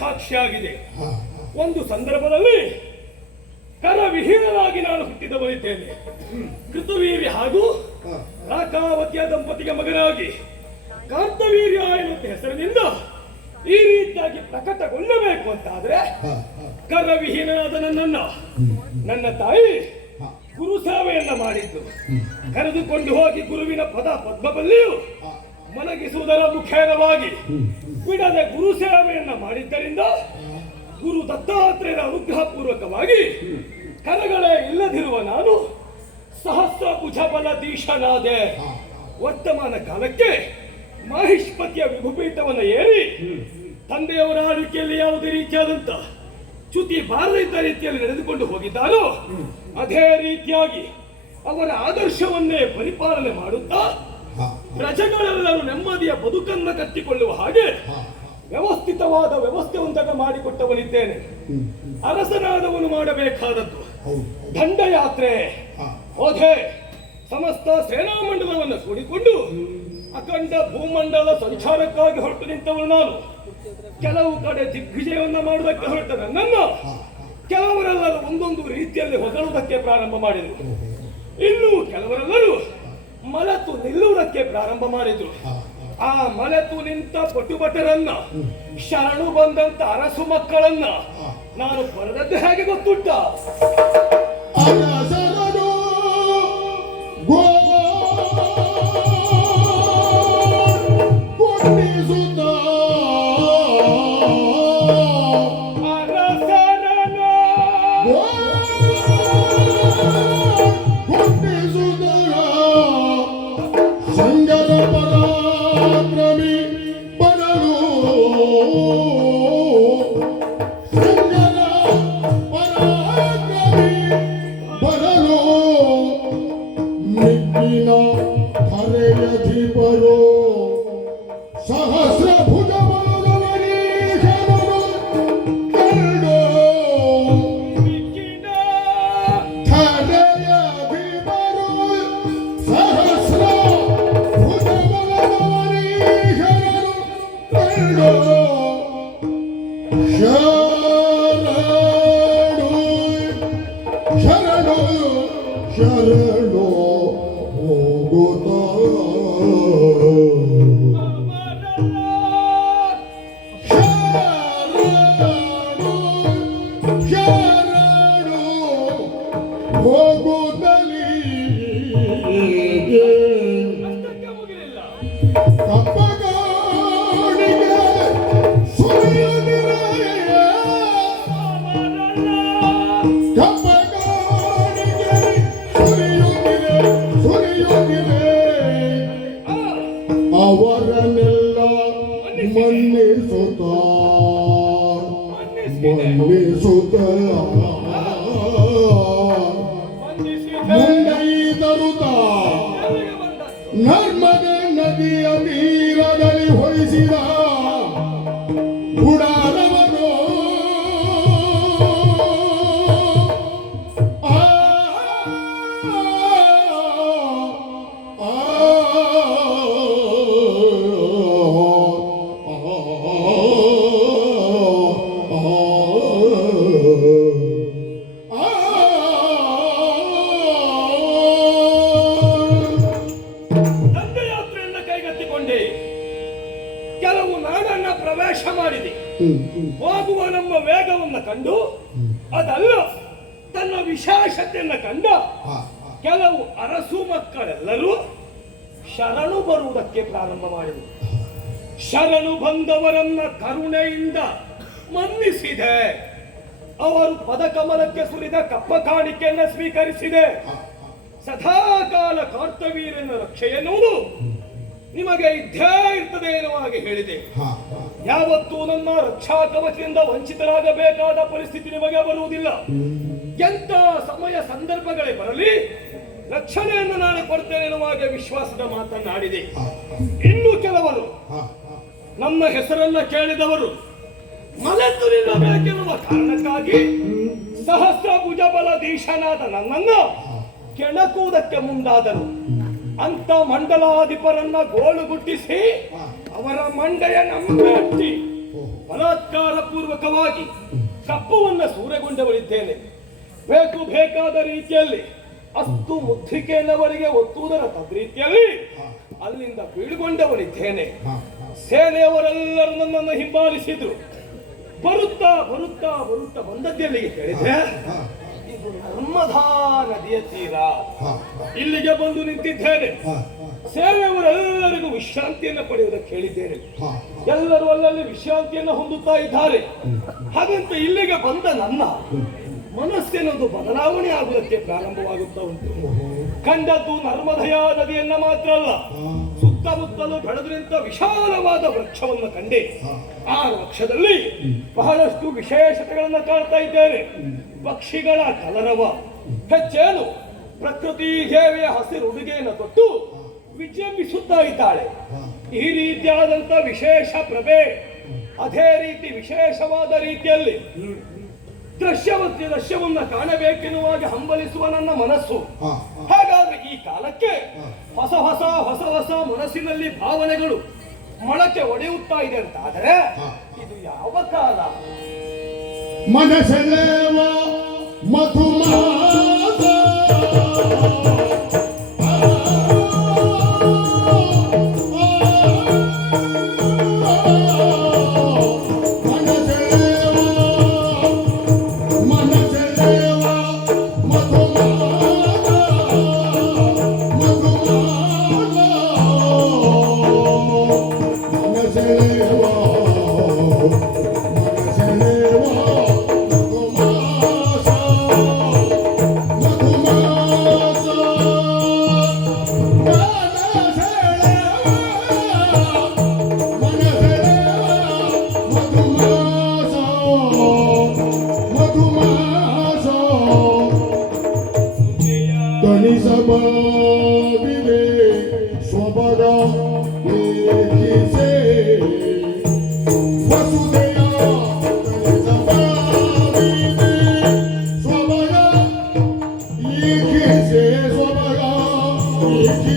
ಸಾಕ್ಷಿಯಾಗಿದೆ. ಒಂದು ಸಂದರ್ಭದಲ್ಲಿ ಕರವಿಹೀನನಾಗಿ ನಾನು ಹುಟ್ಟಿದವನಿದ್ದೇನೆ. ಕೃತವೀರ್ಯ ಹಾಗೂ ರಾಕಾವತಿಯ ದಂಪತಿಗೆ ಮಗನಾಗಿ ಕಾರ್ತವೀರ್ಯ ಎನ್ನುವ ಹೆಸರಿನಿಂದ ಈ ರೀತಿಯಾಗಿ ಪ್ರಕಟಗೊಳ್ಳಬೇಕು ಅಂತಾದ್ರೆ ಕರವಿಹೀನನಾದ ನನ್ನ ತಾಯಿ ಗುರು ಸೇವೆಯನ್ನ ಮಾಡಿದ್ದು. ಕರೆದುಕೊಂಡು ಹೋಗಿ ಗುರುವಿನ ಪದ ಪದ್ಮಬಲ್ಲಿಯು ಮಲಗಿಸುವುದರ ಮುಖೇನವಾಗಿ ಬಿಡದೆ ಗುರು ಸೇವೆಯನ್ನ ಮಾಡಿದ್ದರಿಂದ ಗುರು ದತ್ತಾತ್ರೇಯರ ಅನುಗ್ರಹ ಪೂರ್ವಕವಾಗಿ ಕರಗಳೇ ಇಲ್ಲದಿರುವ ನಾನು ಸಹಸ್ರ ಭುಜಬಲಧೀಶನಾದೆ. ವರ್ತಮಾನ ಕಾಲಕ್ಕೆ ಮಾಹಿಷ್ಪತಿಯ ವಿಭುಪೀಠವನ್ನು ಏರಿ ತಂದೆಯವರ ಆಳ್ವಿಕೆಯಲ್ಲಿ ಯಾವುದೇ ರೀತಿಯಾದಂತ ಚ್ಯುತಿ ಬಾರದಿದ್ದ ರೀತಿಯಲ್ಲಿ ನಡೆದುಕೊಂಡು ಹೋಗಿದ್ದಾನೋ ಅದೇ ರೀತಿಯಾಗಿ ಅವರ ಆದರ್ಶವನ್ನೇ ಪರಿಪಾಲನೆ ಮಾಡುತ್ತಾ ಪ್ರಜೆಗಳೆಲ್ಲರೂ ನೆಮ್ಮದಿಯ ಬದುಕನ್ನು ಕಟ್ಟಿಕೊಳ್ಳುವ ಹಾಗೆ ವ್ಯವಸ್ಥಿತವಾದ ವ್ಯವಸ್ಥೆಯೊಂದನ್ನು ಮಾಡಿಕೊಟ್ಟವನಿದ್ದೇನೆ. ಅರಸನಾದವನು ಮಾಡಬೇಕಾದದ್ದು ದಂಡಯಾತ್ರೆ, ಹೋದೆ ಸಮಸ್ತ ಸೇನಾಮಂಡಲವನ್ನು ಕೂಡಿಕೊಂಡು ಅಖಂಡ ಭೂಮಂಡಲ ಸಂಚಾರಕ್ಕಾಗಿ ಹೊರಟು ನಿಂತವನು ನಾನು. ಕೆಲವು ಕಡೆ ದಿಗ್ವಿಜಯವನ್ನು ಮಾಡುವುದಕ್ಕೆ ಹೊರಟ ನನ್ನನ್ನು ಕೆಲವರೆಲ್ಲರೂ ಒಂದೊಂದು ರೀತಿಯಲ್ಲಿ ಹೊಗಳುವುದಕ್ಕೆ ಪ್ರಾರಂಭ ಮಾಡಿದರು. ಇನ್ನು ಕೆಲವರೆಲ್ಲರೂ ಮಲೆತು ನಿಲ್ಲುವುದಕ್ಕೆ ಪ್ರಾರಂಭ ಮಾಡಿದ್ರು. ಆ ಮಲೆತು ನಿಂತ ಪಟುಭಟರನ್ನ, ಶರಣು ಬಂದಂತ ಅರಸು ಮಕ್ಕಳನ್ನ ನಾನು ಪಡೆದದ್ದು ಹೇಗೆ ಗೊತ್ತುಂಟ? ತಗ್ಗಿನ ಹರೆಯಧಿಪರೋ ಸಹಸ್ರ ಭುಜ ಬಲದವರೀಶನರು ಕಂಡು ಹರೆಯಧಿಪರೋ ಸಹಸ್ರ ಭುಜ ಬಲದವರೀಶನರು ಕಂಡು ಶರಣು ಶರಣು ಹೋಗುತ್ತ ಶರಣು ಶರಣು ಹೋಗುತ್ತಲೀ ಕಪ್ಪಗಾಡಿಗೆ ಸುರಿಯುತ್ತಿರೆಯ ಕಪ್ಪಗಾಡಿಗೆ ಸುರಿಯುತ್ತಿರೆ ಅವರನ್ನೆಲ್ಲ ಮನ್ನಿಸುತ್ತ ಮುಂದೈತರುತ್ತ ನರ್ಮದೆ ನದಿಯ ತೀರದಲ್ಲಿ ಹೊರಿಸಿದ ಗುಡಾರವನು ದಂಡಯಾತ್ರೆಯನ್ನ ಕೈಗೆತ್ತಿಕೊಂಡೆ ಕೆಲವು ನಾಡನ್ನ ಪ್ರವೇಶ ಮಾಡಿದೆ. ಹೋಗುವ ನಮ್ಮ ವೇಗವನ್ನು ಕಂಡು ಅದಲ್ಲ ತನ್ನ ವಿಶೇಷತೆಯನ್ನ ಕಂಡ ಕೆಲವು ಅರಸು ಮಕ್ಕಳೆಲ್ಲರೂ ಶರಣು ಬರುವುದಕ್ಕೆ ಪ್ರಾರಂಭ ಮಾಡಿದರು. ಶರಣು ಬಂದವರನ್ನ ಕರುಣೆಯಿಂದ ಮನ್ನಿಸಿದೆ. ಅವರು ಪದಕಮಲಕ್ಕೆ ಸುರಿದ ಕಪ್ಪ ಕಾಣಿಕೆಯನ್ನು ಸ್ವೀಕರಿಸಿದೆ. ಸದಾಕಾಲ ಕಾರ್ತವೀರ್ಯನ ರಕ್ಷೆ ಎನ್ನುವುದು ನಿಮಗೆ ಇದ್ದೇ ಇರ್ತದೆ ಎನ್ನುವ ಹಾಗೆ ಹೇಳಿದೆ. ಯಾವತ್ತೂ ನಮ್ಮ ರಕ್ಷಾ ಕವಚದಿಂದ ವಂಚಿತರಾಗಬೇಕಾದ ಪರಿಸ್ಥಿತಿ ನಿಮಗೆ ಬರುವುದಿಲ್ಲ. ಎಂತ ಸಮಯ ಸಂದರ್ಭಗಳೇ ಬರಲಿ ರಕ್ಷಣೆಯನ್ನು ನಾನು ಕೊಡ್ತೇನೆ ಎನ್ನುವ ಹಾಗೆ ವಿಶ್ವಾಸದ ಮಾತನ್ನಾಡಿದೆ. ಇನ್ನು ಕೆಲವರು ನಮ್ಮ ಹೆಸರನ್ನ ಕೇಳಿದವರು ಮಲೆತು ನಿಲ್ಲಬೇಕೆನ್ನುವ ಕಾರಣಕ್ಕಾಗಿ ಸಹಸ್ರ ಭುಜಬಲಧೀಶನಾದ ನನ್ನನ್ನು ಕೆಣಕುವುದಕ್ಕೆ ಮುಂದಾದರು. ಅಂತ ಮಂಡಲಾಧಿಪರನ್ನ ಗೋಳುಗುಟ್ಟಿಸಿ ಅವರ ಮಂಡೆಯ ನಮ್ಮಟ್ಟಿ ಬಲಾತ್ಕಾರ ಪೂರ್ವಕವಾಗಿ ಕಪ್ಪವನ್ನು ಸೂರೆಗೊಂಡವರಿದ್ದೇನೆ. ಬೇಕಾದ ರೀತಿಯಲ್ಲಿ ಅಷ್ಟು ಮುದ್ರಿಕೆಯನ್ನವರಿಗೆ ಒತ್ತುವುದರ ತದ್ರೀತಿಯಲ್ಲಿ ಅಲ್ಲಿಂದ ಬೀಳುಗೊಂಡವರಿದ್ದೇನೆ. ಸೇನೆಯವರೆಲ್ಲರೂ ನನ್ನನ್ನು ಹಿಂಬಾಲಿಸಿದ್ರು. ಬರುತ್ತಾ ಬರುತ್ತಾ ಬರುತ್ತಾ ಬಂದದ್ದೆಲ್ಲಿಗೆ ಕೇಳಿದ್ರೆ ಇದು ನರ್ಮದಾ ನದಿಯ ತೀರ. ಇಲ್ಲಿಗೆ ಬಂದು ನಿಂತಿದ್ದೇನೆ. ಸೇನೆಯವರೆಲ್ಲರಿಗೂ ವಿಶ್ರಾಂತಿಯನ್ನು ಪಡೆಯುವುದಕ್ಕೆ ಹೇಳಿದ್ದೇನೆ. ಎಲ್ಲರೂ ಅಲ್ಲಲ್ಲಿ ವಿಶ್ರಾಂತಿಯನ್ನು ಹೊಂದುತ್ತಾ ಇದ್ದಾರೆ. ಹಾಗಂತ ಇಲ್ಲಿಗೆ ಬಂದ ನನ್ನ ಮನಸ್ಸಿನದು ಬದಲಾವಣೆ ಆಗುವುದಕ್ಕೆ ಪ್ರಾರಂಭವಾಗುತ್ತಾ ಉಂಟು. ಕಂಡದ್ದು ನರ್ಮದೆಯ ನದಿಯನ್ನ ಮಾತ್ರ ಅಲ್ಲ, ಸುತ್ತಮುತ್ತಲು ಬೆಳೆದು ನಿಂತ ವಿಶಾಲವಾದ ವೃಕ್ಷವನ್ನು ಕಂಡೆ. ಆ ವೃಕ್ಷದಲ್ಲಿ ಬಹಳಷ್ಟು ವಿಶೇಷತೆಗಳನ್ನು ಕಾಣ್ತಾ ಇದ್ದೇನೆ. ಪಕ್ಷಿಗಳ ಕಲರವ, ಹೆಚ್ಚೇನು ಪ್ರಕೃತಿ ದೇವಿಯ ಹಸಿರು ಉಡುಗೆಯನ್ನು ತೊಟ್ಟು ವಿಜೃಂಭಿಸುತ್ತಾ ಇದ್ದಾಳೆ. ಈ ರೀತಿಯಾದಂತ ವಿಶೇಷ ಪ್ರಭೆ, ಅದೇ ರೀತಿ ವಿಶೇಷವಾದ ರೀತಿಯಲ್ಲಿ ದೃಶ್ಯವನ್ನು ಕಾಣಬೇಕೆನ್ನುವಾಗ ಹಂಬಲಿಸುವ ನನ್ನ ಮನಸ್ಸು. ಹಾಗಾದ್ರೆ ಈ ಕಾಲಕ್ಕೆ ಹೊಸ ಹೊಸ ಹೊಸ ಹೊಸ ಮನಸ್ಸಿನಲ್ಲಿ ಭಾವನೆಗಳು ಮೊಳಕೆ ಒಡೆಯುತ್ತಾ ಇದೆ ಅಂತ ಆದರೆ ಇದು ಯಾವ ಕಾಲ? ಮನಸ್ಸೆಳೆವ ಮಧುಮಾಸ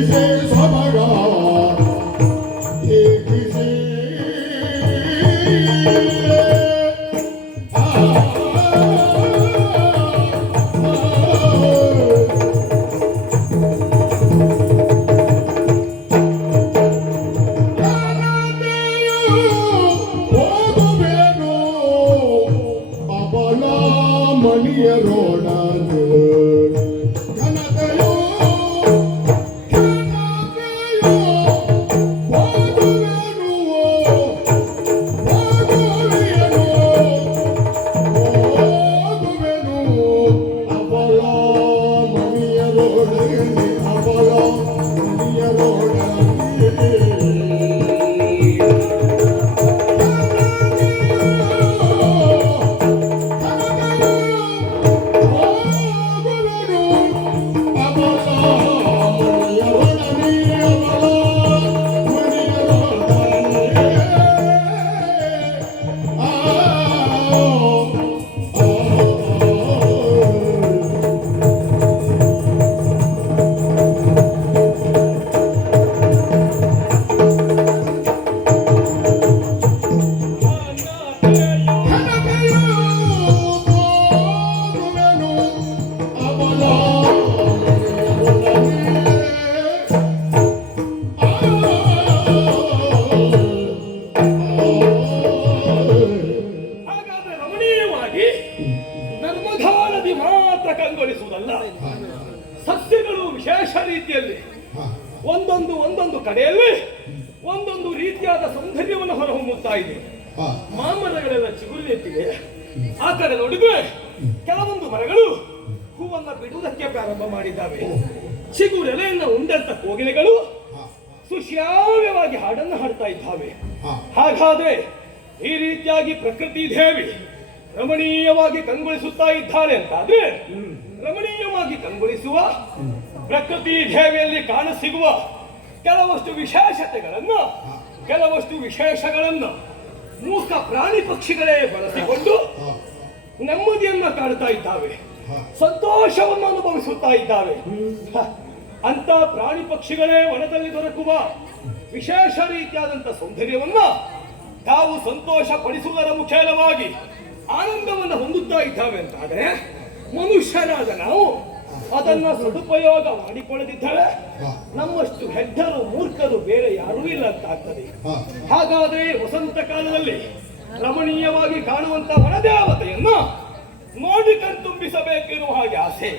ಏಕಿಸೆ ಸೊಬಗ ಏಕಿಸೆ ಹೋಗುವೆನು ಅಬಲ ಮಣಿಯರೋಡನೆ ಘನತೆಯೋ ಘನತೆಯೋ ಹೋಗುವೆನು ಹೋಗುವೆನು ಹೋಗುವೆನು ಅಬಲ ಮಣಿಯರೋಡನೆ ಅಬಲ ಮಣಿಯರೋಡನೆ ಹಾಗಾದ್ರೆ ರಮಣೀಯವಾಗಿ ನರ್ಮದಾ ನದಿ ಮಾತ್ರ ಕಂಗೊಳಿಸುವುದಲ್ಲ, ಸಸ್ಯಗಳು ವಿಶೇಷ ರೀತಿಯಲ್ಲಿ ಒಂದೊಂದು ಕಡೆಯಲ್ಲಿ ಒಂದೊಂದು ರೀತಿಯಾದ ಸೌಂದರ್ಯವನ್ನು ಹೊರಹೊಮ್ಮುತ್ತಾ ಇದೆ. ಮಾಮರಗಳೆಲ್ಲ ಚಿಗುರಿನೆತ್ತಿವೆ. ಆ ಕಡೆ ನೋಡಿದ್ರೆ ಕೆಲವೊಂದು ಮರಗಳು ಹೂವನ್ನ ಬಿಡುವುದಕ್ಕೆ ಪ್ರಾರಂಭ ಮಾಡಿದ್ದಾವೆ. ಚಿಗುರೆಲೆಯನ್ನು ಉಂಡಂತ ಕೋಗಿಲೆಗಳು ಸುಶ್ರಾವ್ಯವಾಗಿ ಹಾಡನ್ನು ಹಾಡ್ತಾ ಇದ್ದಾವೆ. ಹಾಗಾದ್ರೆ ಈ ರೀತಿಯಾಗಿ ಪ್ರಕೃತಿ ದೇವಿ ರಮಣೀಯವಾಗಿ ಕಂಗೊಳಿಸುತ್ತಾ ಇದ್ದಾಳೆ ಅಂತಾದ್ರೆ, ರಮಣೀಯವಾಗಿ ಕಂಗೊಳಿಸುವ ಪ್ರಕೃತಿ ದೇವಿಯಲ್ಲಿ ಕಾಣಸಿಗುವ ಕೆಲವಷ್ಟು ವಿಶೇಷಗಳನ್ನು ಮೂಕ ಪ್ರಾಣಿ ಪಕ್ಷಿಗಳೇ ಬಳಸಿಕೊಂಡು ನೆಮ್ಮದಿಯನ್ನ ಕಾಣ್ತಾ ಇದ್ದಾವೆ, ಸಂತೋಷವನ್ನು ಅನುಭವಿಸುತ್ತಾ ಇದ್ದಾವೆ. ಅಂತ ಪ್ರಾಣಿ ಪಕ್ಷಿಗಳೇ ವನದಲ್ಲಿ ದೊರಕುವ ವಿಶೇಷ ರೀತಿಯಾದಂತ ಸೌಂದರ್ಯವನ್ನ ತಾವು ಸಂತೋಷ ಪಡಿಸುವುದರ ಮುಖೇನವಾಗಿ ಆನಂದವನ್ನು ಹೊಂದುತ್ತಾ ಇದ್ದಾವೆ ಅಂತಾದರೆ, ಮನುಷ್ಯರಾದ ನಾವು ಅದನ್ನ ಸದುಪಯೋಗ ಮಾಡಿಕೊಳ್ಳದಿದ್ದರೆ ನಮ್ಮಷ್ಟು ಹೆಡ್ಡರು ಮೂರ್ಖರು ಬೇರೆ ಯಾರೂ ಇಲ್ಲ ಅಂತ ಆಗ್ತದೆ. ಹಾಗಾದ್ರೆ ವಸಂತ ಕಾಲದಲ್ಲಿ ರಮಣೀಯವಾಗಿ ಕಾಣುವಂತ ವನದೇವತೆಯನ್ನು ನೋಡಿ ಕಣ್ತುಂಬಿಸಬೇಕೆನ್ನುವ ಹಾಗೆ ಆಸೆ.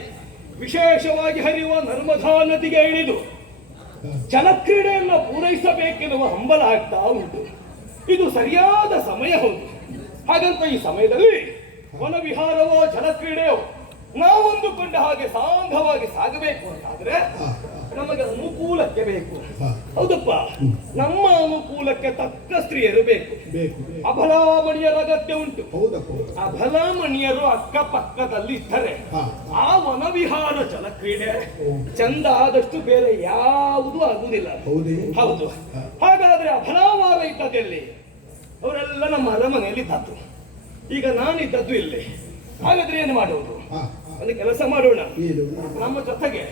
ವಿಶೇಷವಾಗಿ ಹರಿಯುವ ನರ್ಮದಾ ನದಿಗೆ ಇಳಿದು ಜಲಕ್ರೀಡೆಯನ್ನು ಪೂರೈಸಬೇಕೆನ್ನುವ ಹಂಬಲ ಆಗ್ತಾ ಉಂಟು. ಇದು ಸರಿಯಾದ ಸಮಯ ಹೌದು. ಹಾಗಂತ ಈ ಸಮಯದಲ್ಲಿ ವನವಿಹಾರವೋ ಜಲಕ್ರೀಡೆಯೋ ನಾವು ಅಂದುಕೊಂಡ ಹಾಗೆ ಸಾಂಗವಾಗಿ ಸಾಗಬೇಕು ಅಂತಾದ್ರೆ ನಮಗೆ ಅನುಕೂಲಕ್ಕೆ ಬೇಕು. ಹೌದಪ್ಪ, ನಮ್ಮ ಅನುಕೂಲಕ್ಕೆ ತಕ್ಕ ಸ್ತ್ರೀಯರು ಬೇಕು. ಅಬಲಾಮಣಿಯರ ಅಗತ್ಯ ಉಂಟು. ಅಬಲಾಮಣಿಯರು ಅಕ್ಕಪಕ್ಕದಲ್ಲಿ ಇದ್ದರೆ ಆ ವನವಿಹಾರ ಜಲಕ್ರೀಡೆ ಚಂದ ಆದಷ್ಟು ಬೇರೆ ಯಾವುದೂ ಆಗುವುದಿಲ್ಲ. ಹೌದು. ಹಾಗಾದ್ರೆ ಅಬಲಾವಾರ ಇದ್ದದಲ್ಲಿ ಅವರೆಲ್ಲ ನಮ್ಮ ಅರಮನೆಯಲ್ಲಿ ಇದ್ದದ್ದು. ಈಗ ನಾನಿದ್ದದ್ದು ಇಲ್ಲಿ. ಹಾಗಾದ್ರೆ ಏನು ಮಾಡುವುದು? ಒಂದು ಕೆಲಸ ಮಾಡೋಣ, ನಮ್ಮ ಜೊತೆಗೆ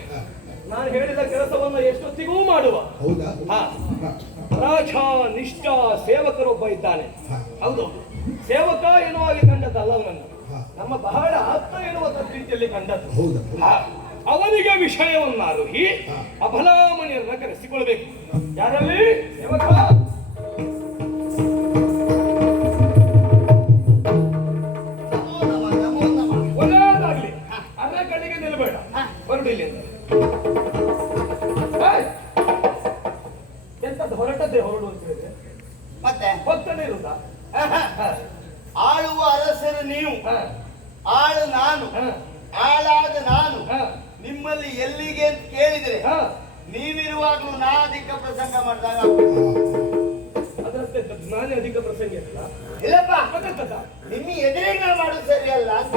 ನಾನು ಹೇಳಿದ ಕೆಲಸವನ್ನು ಎಷ್ಟೊತ್ತಿಗೂ ಮಾಡುವ ರಾಜ ನಿಷ್ಠ ಸೇವಕರೊಬ್ಬ ಇದ್ದಾನೆ. ಹೌದು, ಸೇವಕ ಎನ್ನುವಾಗಿ ಕಂಡದ್ದಲ್ಲ ಅವನನ್ನು, ನಮ್ಮ ಬಹಳ ಆಪ್ತ ಎನ್ನುವ ರೀತಿಯಲ್ಲಿ ಕಂಡದ್ದು. ಅವನಿಗೆ ವಿಷಯವನ್ನಾರೋಹಿ ಅಬಲಾಮಣಿಯರನ್ನ ಕರೆಸಿಕೊಳ್ಬೇಕು. ಯಾರಲ್ಲಿ? ಸೇವಕ. ಒಳ್ಳೆಯದಾಗ್ಲಿ, ಅದ್ರ ಕಡೆಗೆ ನಿಲ್ಬೇಡ, ಹೊರಡು ಇಲ್ಲಿಂದ. ಎಂತದ್ದು ಹೊರಟದ್ದೇ ಹೊರಡು ಅಂತ ಹೇಳಿದ್ರೆ ಮತ್ತೆ ಹೋಗ್ತಾನೆ ಇರುತ್ತಾ? ಆಳುವ ಅರಸರು ನೀವು, ಆಳು ನಾನು, ಆಳಾದ ನಾನು. ನಿಮ್ಮಲ್ಲಿ ಎಲ್ಲಿಗೆ ಅಂತ ಕೇಳಿದ್ರೆ ನೀವಿರುವಾಗಲೂ ನಾ ಅಧಿಕ ಪ್ರಸಂಗ ಮಾಡಿದಾಗ ಅದರಂತೆ ನಾನೇ ಅಧಿಕ ಪ್ರಸಂಗ ಇಲ್ಲಪ್ಪ. ನಿಮ್ಮ ಎದುರಿಗೆ ನಾ ಮಾಡುದು ಸರಿಯಲ್ಲ ಅಂತ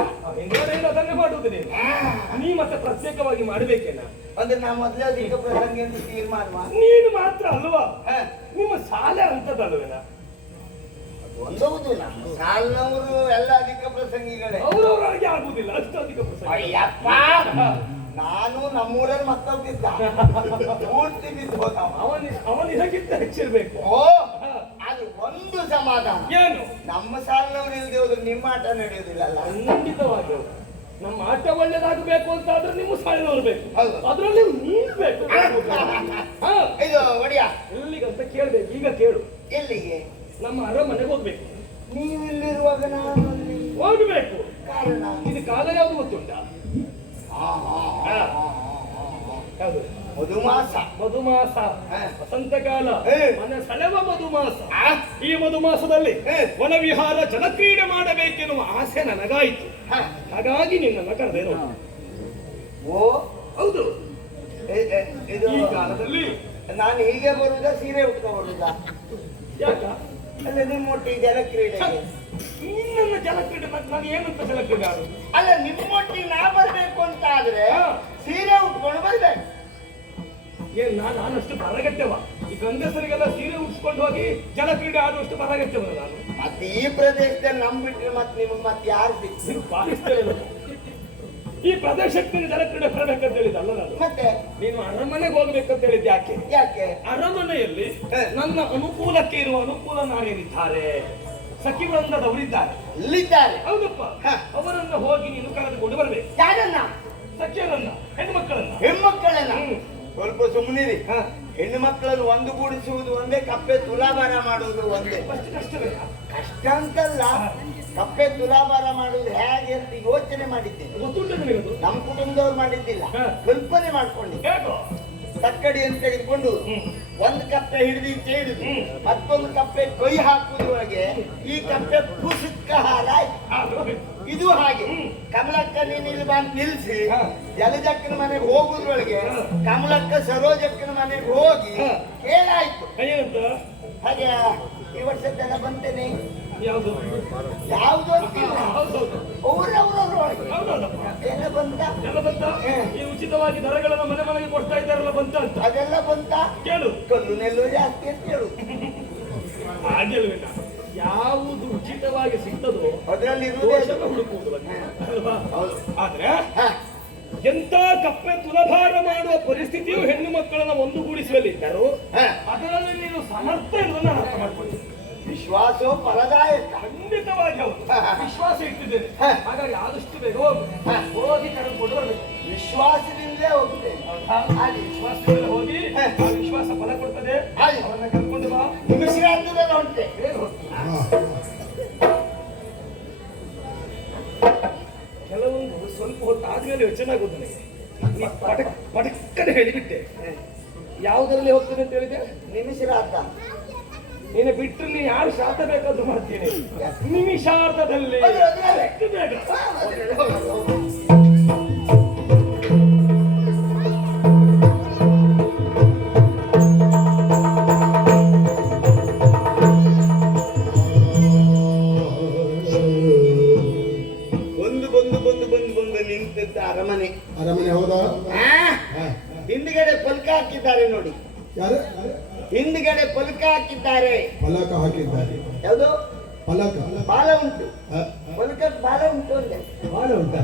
ಅದನ್ನೇ ಮಾಡುವುದು ನೀ ಮತ್ತೆ ಪ್ರತ್ಯೇಕವಾಗಿ ಮಾಡ್ಬೇಕೇನ? ಅಂದ್ರೆ ನಾ ಮೊದಲೇ ಅಧಿಕ ಪ್ರಸಂಗ ಎಂದು ತೀರ್ಮಾನ. ನೀನು ಮಾತ್ರ ಅಲ್ವಾ, ನಿಮ್ಮ ಶಾಲೆ ಅಂತದಲ್ವೇನ? ಒಂದೌದು, ನಮ್ಮ ಸಾಲಿನವರು ಎಲ್ಲ ಅಧಿಕ ಪ್ರಸಂಗಿಗಳೇ. ಅವರವರಿಗೆ ಆಗುದಿಲ್ಲ ಅಷ್ಟು ಅಧಿಕ ಪ್ರಸಂಗ. ಅಯ್ಯಪ್ಪ, ನಾನು ನಮ್ಮೂರಲ್ಲಿ ಮತ್ತೊಬ್ಬಿದ್ದ ಪೂರ್ತಿ ಬಿದ್ದು ಹೋದ ಅವ. ಅವನು ಇದಕ್ಕಿಂತ ಹೆಚ್ಚಿರ್ಬೇಕು. ಓ ಅದು ಒಂದು ಸಮಾಧಾನ. ಏನು ನಮ್ಮ ಸಾಲಿನವ್ರು ಇಲ್ದೆ ಹೋದ್ರೆ ನಿಮ್ಮ ಆಟ ನಡೆಯುವುದಿಲ್ಲಲ್ಲ. ಖಂಡಿತವಾಗಿ ನಮ್ಮ ಆಟ ಒಳ್ಳೇದಾಗಬೇಕು ಅಂತ ಆದ್ರೆ ನೀವು ಸಾಲಿನವ್ರು ಬೇಕು. ಹೌದು. ಅದ್ರಲ್ಲಿ ನೀನ್ ಬೇಕು. ಹಾ, ಇದು ಒಡಿಯ ಎಲ್ಲಿಗಂತ ಕೇಳ್ಬೇಕು. ಈಗ ಕೇಳು. ಎಲ್ಲಿಗೆ? ನಮ್ಮ ಅರಮನೆಗೆ ಹೋಗ್ಬೇಕು. ನೀವು ಇಲ್ಲಿರುವಾಗ ನಾನು ಅಲ್ಲಿ ಹೋಗ್ಬೇಕು. ಕಾರಣ ಇದು ಕಾಲ ಯಾವ್ದು ಗೊತ್ತುಂಟಾ? ಯಾವುದು? ಮಧುಮಾಸ. ಮಧುಮಾಸ, ವಸಂತಕಾಲ, ಹೇ. ಮನ ಸೆಳೆವ ಮಧುಮಾಸ. ಆ? ಈ ಮಧುಮಾಸದಲ್ಲಿ ಹೇ. ವನವಿಹಾರ ಜಲಕ್ರೀಡೆ ಮಾಡಬೇಕೆನ್ನುವ ಆಸೆ ನನಗಾಯಿತು. ಹ. ಹಾಗಾಗಿ ನಿನ್ನನ್ನು ಕರೆದೇನು. ಓ ಹೌದು. ಇದು ಈ ಕಾಲದಲ್ಲಿ ನಾನು ಹೀಗೆ ಬರುವುದಾ ಸೀರೆ ಉಟ್ಕೊ ಬರುವುದಾ? ಯಾಕ ಅಲ್ಲ ನಿಮ್ಮೊಟ್ಟಿಗೆ ಜಲಕ್ರೀಡೆಗೆ. ನಿನ್ನನ್ನು ಜಲಕ್ರೀಡೆ ನಾನು ಏನಂತ ಜಲಕ್ರೀಡೆ ಆಡುದು? ಅಲ್ಲ ನಿಮ್ಮೊಟ್ಟಿಗೆ ನಾ ಬರ್ಬೇಕು ಅಂತ ಆದ್ರೆ ಹಾ. ಸೀರೆ ಉಟ್ಕೊಂಡು ಬರ್ಬೇಕು. ಏನ್ ನಾನಷ್ಟು ಬರಗಟ್ಟೆವ? ಈ ಗಂಡಸರಿಗೆಲ್ಲ ಸೀರೆ ಉಡ್ಸ್ಕೊಂಡು ಹೋಗಿ ಜಲಕ್ರೀಡೆ ಆಡುವಷ್ಟು ಬರಗಟ್ಟೆವ ನಾನು. ಮತ್ತೆ ಈ ಪ್ರದೇಶದಲ್ಲಿ ನಮ್ ಬಿಟ್ರೆ ಮತ್ತೆ ನಿಮ್ಗೆ ಮತ್ತೆ ಯಾರು ಸಿಕ್ತು? ನೀವು ಪಾಲಿಸ್ತೇನೆ ನಾನು. ಈ ಪ್ರದೇಶಕ್ಕೆ ನೀನು ಜಲಕ್ರೀಡೆ ಬರಬೇಕಂತ ಹೇಳಿದಲ್ಲ ನಾನು. ಮತ್ತೆ ನೀನು ಅರಮನೆಗೆ ಹೋಗ್ಬೇಕಂತ ಹೇಳಿದ್ ಯಾಕೆ? ಯಾಕೆ? ಅರಮನೆಯಲ್ಲಿ ಹೇ. ನನ್ನ ಅನುಕೂಲಕ್ಕೆ ಇರುವ ಅನುಕೂಲ ನಾನೇನಿದ್ದಾರೆ, ಸಖಿವೃಂದದವರಿದ್ದಾರೆ. ಇಲ್ಲಿದ್ದಾರೆ. ಹೌದಪ್ಪ. ಹ. ಅವರನ್ನ ಹೋಗಿ ನೀನು ಕರೆದುಕೊಂಡು ಬರಬೇಕು. ಯಾರನ್ನ? ಸಖಿಯರನ್ನ, ಹೆಣ್ಣು ಮಕ್ಕಳನ್ನ. ಹೆಣ್ಮಕ್ಕಳನ್ನ. ಹ್ಮ್. ಸ್ವಲ್ಪ ಸುಮ್ಮನಿರಿ. ಹ. ಹೆಣ್ಣು ಮಕ್ಕಳನ್ನು ಒಂದುಗೂಡಿಸುವುದು ಒಂದೇ, ಕಪ್ಪೆ ತುಲಾಭಾರ ಮಾಡುವುದು ಒಂದೇ. ಅಷ್ಟು ಕಷ್ಟವೇ? ಕಷ್ಟ ಅಂತಲ್ಲ, ಕಪ್ಪೆ ತುಲಾಭಾರ ಮಾಡುವುದು ಹೇಗೆ ಅಂತ ಯೋಚನೆ ಮಾಡಿದ್ದೇನೆ. ಗೊತ್ತುಂಟ ನಿನಗದು? ನಮ್ಮ ಕುಟುಂಬದವ್ರು ಮಾಡಿದ್ದಿಲ್ಲ, ಹ. ಕಲ್ಪನೆ ಮಾಡ್ಕೊಂಡಿದ್ದೆ. ಹೇಗೋ? ತಕ್ಕಡಿ ಅಂತ ತೆಗೆದುಕೊಂಡು ಹ್ಮ್. ಒಂದು ಕಪ್ಪೆ ಹಿಡಿದು ಈಚೆ ಹಿಡಿದು ಹ್ಮ್. ಮತ್ತೊಂದು ಕಪ್ಪೆ ಕೈ ಹಾಕುವುದರೊಳಗೆ ಈ ಕಪ್ಪೆ ಪುಸುಕ್ಕ ಹಾರಾಯ್ತು. ಇದು ಹಾಗೆ ಹ್ಮ್. ಕಮಲಕ್ಕ ನೀನು ಇಲ್ಲಿ ಬಂದು ನಿಲ್ಸಿ ಹ. ಜಲಜಕ್ಕನ ಮನೆಗೆ ಹೋಗುದ್ರೊಳಗೆ ಹ. ಕಮಲಕ್ಕ ಸರೋಜಕ್ಕನ ಮನೆಗೆ ಹೋಗಿ ಹ. ಕೇಳಾಯ್ತು. ಏನಂತ? ಹಾಗೆ ಈ ವರ್ಷದ್ದೆಲ್ಲ ಬಂತೇನೆ ಯಾವುದು? ಯಾವ್ದು ಅಂತಿಲ್ಲ, ಹೌದೌದು. ಅವ್ರವ್ರೊಳಗೆ ಹೌದೌದಪ್ಪ. ಎಲ್ಲ ಬಂತ, ಎಲ್ಲ ಬಂತ? ಈ ಉಚಿತವಾಗಿ ದರಗಳನ್ನು ಮನೆ ಮನೆಗೆ ಕೊಡ್ತಾ ಇದ್ದಾರಲ್ಲ, ಬಂತ ಅಂತ ಅದೆಲ್ಲ ಬಂತ. ಕೇಳು. ಕಲ್ಲು ನೆಲ್ಲು ಜಾಸ್ತಿ ಅಂತ ಹೇಳು. ಹಾಗೆ ಅಲ್ವೇನ? ಯಾವುದು ಉಚಿತವಾಗಿ ಸಿಗ್ತದೋ ಅದರಲ್ಲಿ ದೋಷನ ಹುಡುಕುವುದು ಅಲ್ವಾ? ಹೌದು. ಆದ್ರೆ ಹ. ಎಂತ ಕಪ್ಪೆ ತುಲಭಾರ ಮಾಡುವ ಪರಿಸ್ಥಿತಿಯು ಹೆಣ್ಣು ಮಕ್ಕಳನ್ನ ಒಂದುಗೂಡಿಸುವಲ್ಲಿದ್ದರು. ಹ. ಅದರಲ್ಲಿ ನೀನು ಸಮರ್ಥ ಎನ್ನುವುದನ್ನು ನಾನು ಅರ್ಥ ಮಾಡ್ಕೊಂಡಿದ್ದೆ. ವಿಶ್ವಾಸೋ ಫಲದಾಯಕ. ಖಂಡಿತವಾಗಿ ಹೌದು. ವಿಶ್ವಾಸ ಇಟ್ಟಿದ್ದೇನೆ. ಹ. ಹಾಗಾಗಿ ಆದಷ್ಟು ಬೇಗ ಹೋಗು. ಹ. ಹೋಗಿ ಕರೆದುಕೊಂಡು ಬರಬೇಕು. ವಿಶ್ವಾಸದಿಂದಲೇ ಹೋಗ್ತೇನೆ. ಹಾಗೆ ವಿಶ್ವಾಸದಿಂದ ಹೋಗಿ ಹ. ಆ ವಿಶ್ವಾಸ ಫಲ ಕೊಡ್ತದೆ. ಹಾಗೆ. ಅವರನ್ನ ಕರ್ಕೊಂಡು ಬಾ. ನಿಮಿಷರಾತ್ರದಲ್ಲಿ ಹೊಂಟೆ. ಬೇಗ ಹೋಗು. ಕೆಲವೊಂದು ಸ್ವಲ್ಪ ಹೊತ್ತು ಆದ್ಮೇಲೆ ಯೋಚನೆ ಆಗೋದು ನನಗೆ. ನೀ ಪಟಕ್ಕನೆ ಹೇಳಿಬಿಟ್ಟೆ. ಯಾವುದರಲ್ಲಿ ಹೋಗ್ತದೆ ಅಂತ ಹೇಳಿದೆ? ನಿಮಿಷರಾತ್ರ. ನೀನು ಬಿಟ್ಟರೆ ನೀನು ಯಾರು ಶಾತ ಬೇಕಾದ್ರೂ ಮಾಡ್ತೀನಿ. ನಿಮಿಷಾರ್ಧದಲ್ಲಿ ಅದ್ರಲ್ಲೇ. ಎಷ್ಟು ಬೇಗ. ಬಂದು ನಿಂತಿದ್ದ ಅರಮನೆ. ಅರಮನೆ ಹೌದಾ? ಹಿಂದ್ಗಡೆ ಪಲಕ ಹಾಕಿದ್ದಾರೆ ನೋಡಿ. ಯಾರು? ಹಿಂದ್ಗಡೆ ಪಲಕ ಹಾಕಿದ್ದಾರೆ. ಫಲಕ ಹಾಕಿದ್ದಾರೆ. ಯಾವುದು? ಫಲಕ. ಬಾಲ ಉಂಟು. ಪಲಕಕ್ಕೆ ಬಾಲ ಉಂಟು ಅಂದೆ. ಬಾಲ ಉಂಟಾ?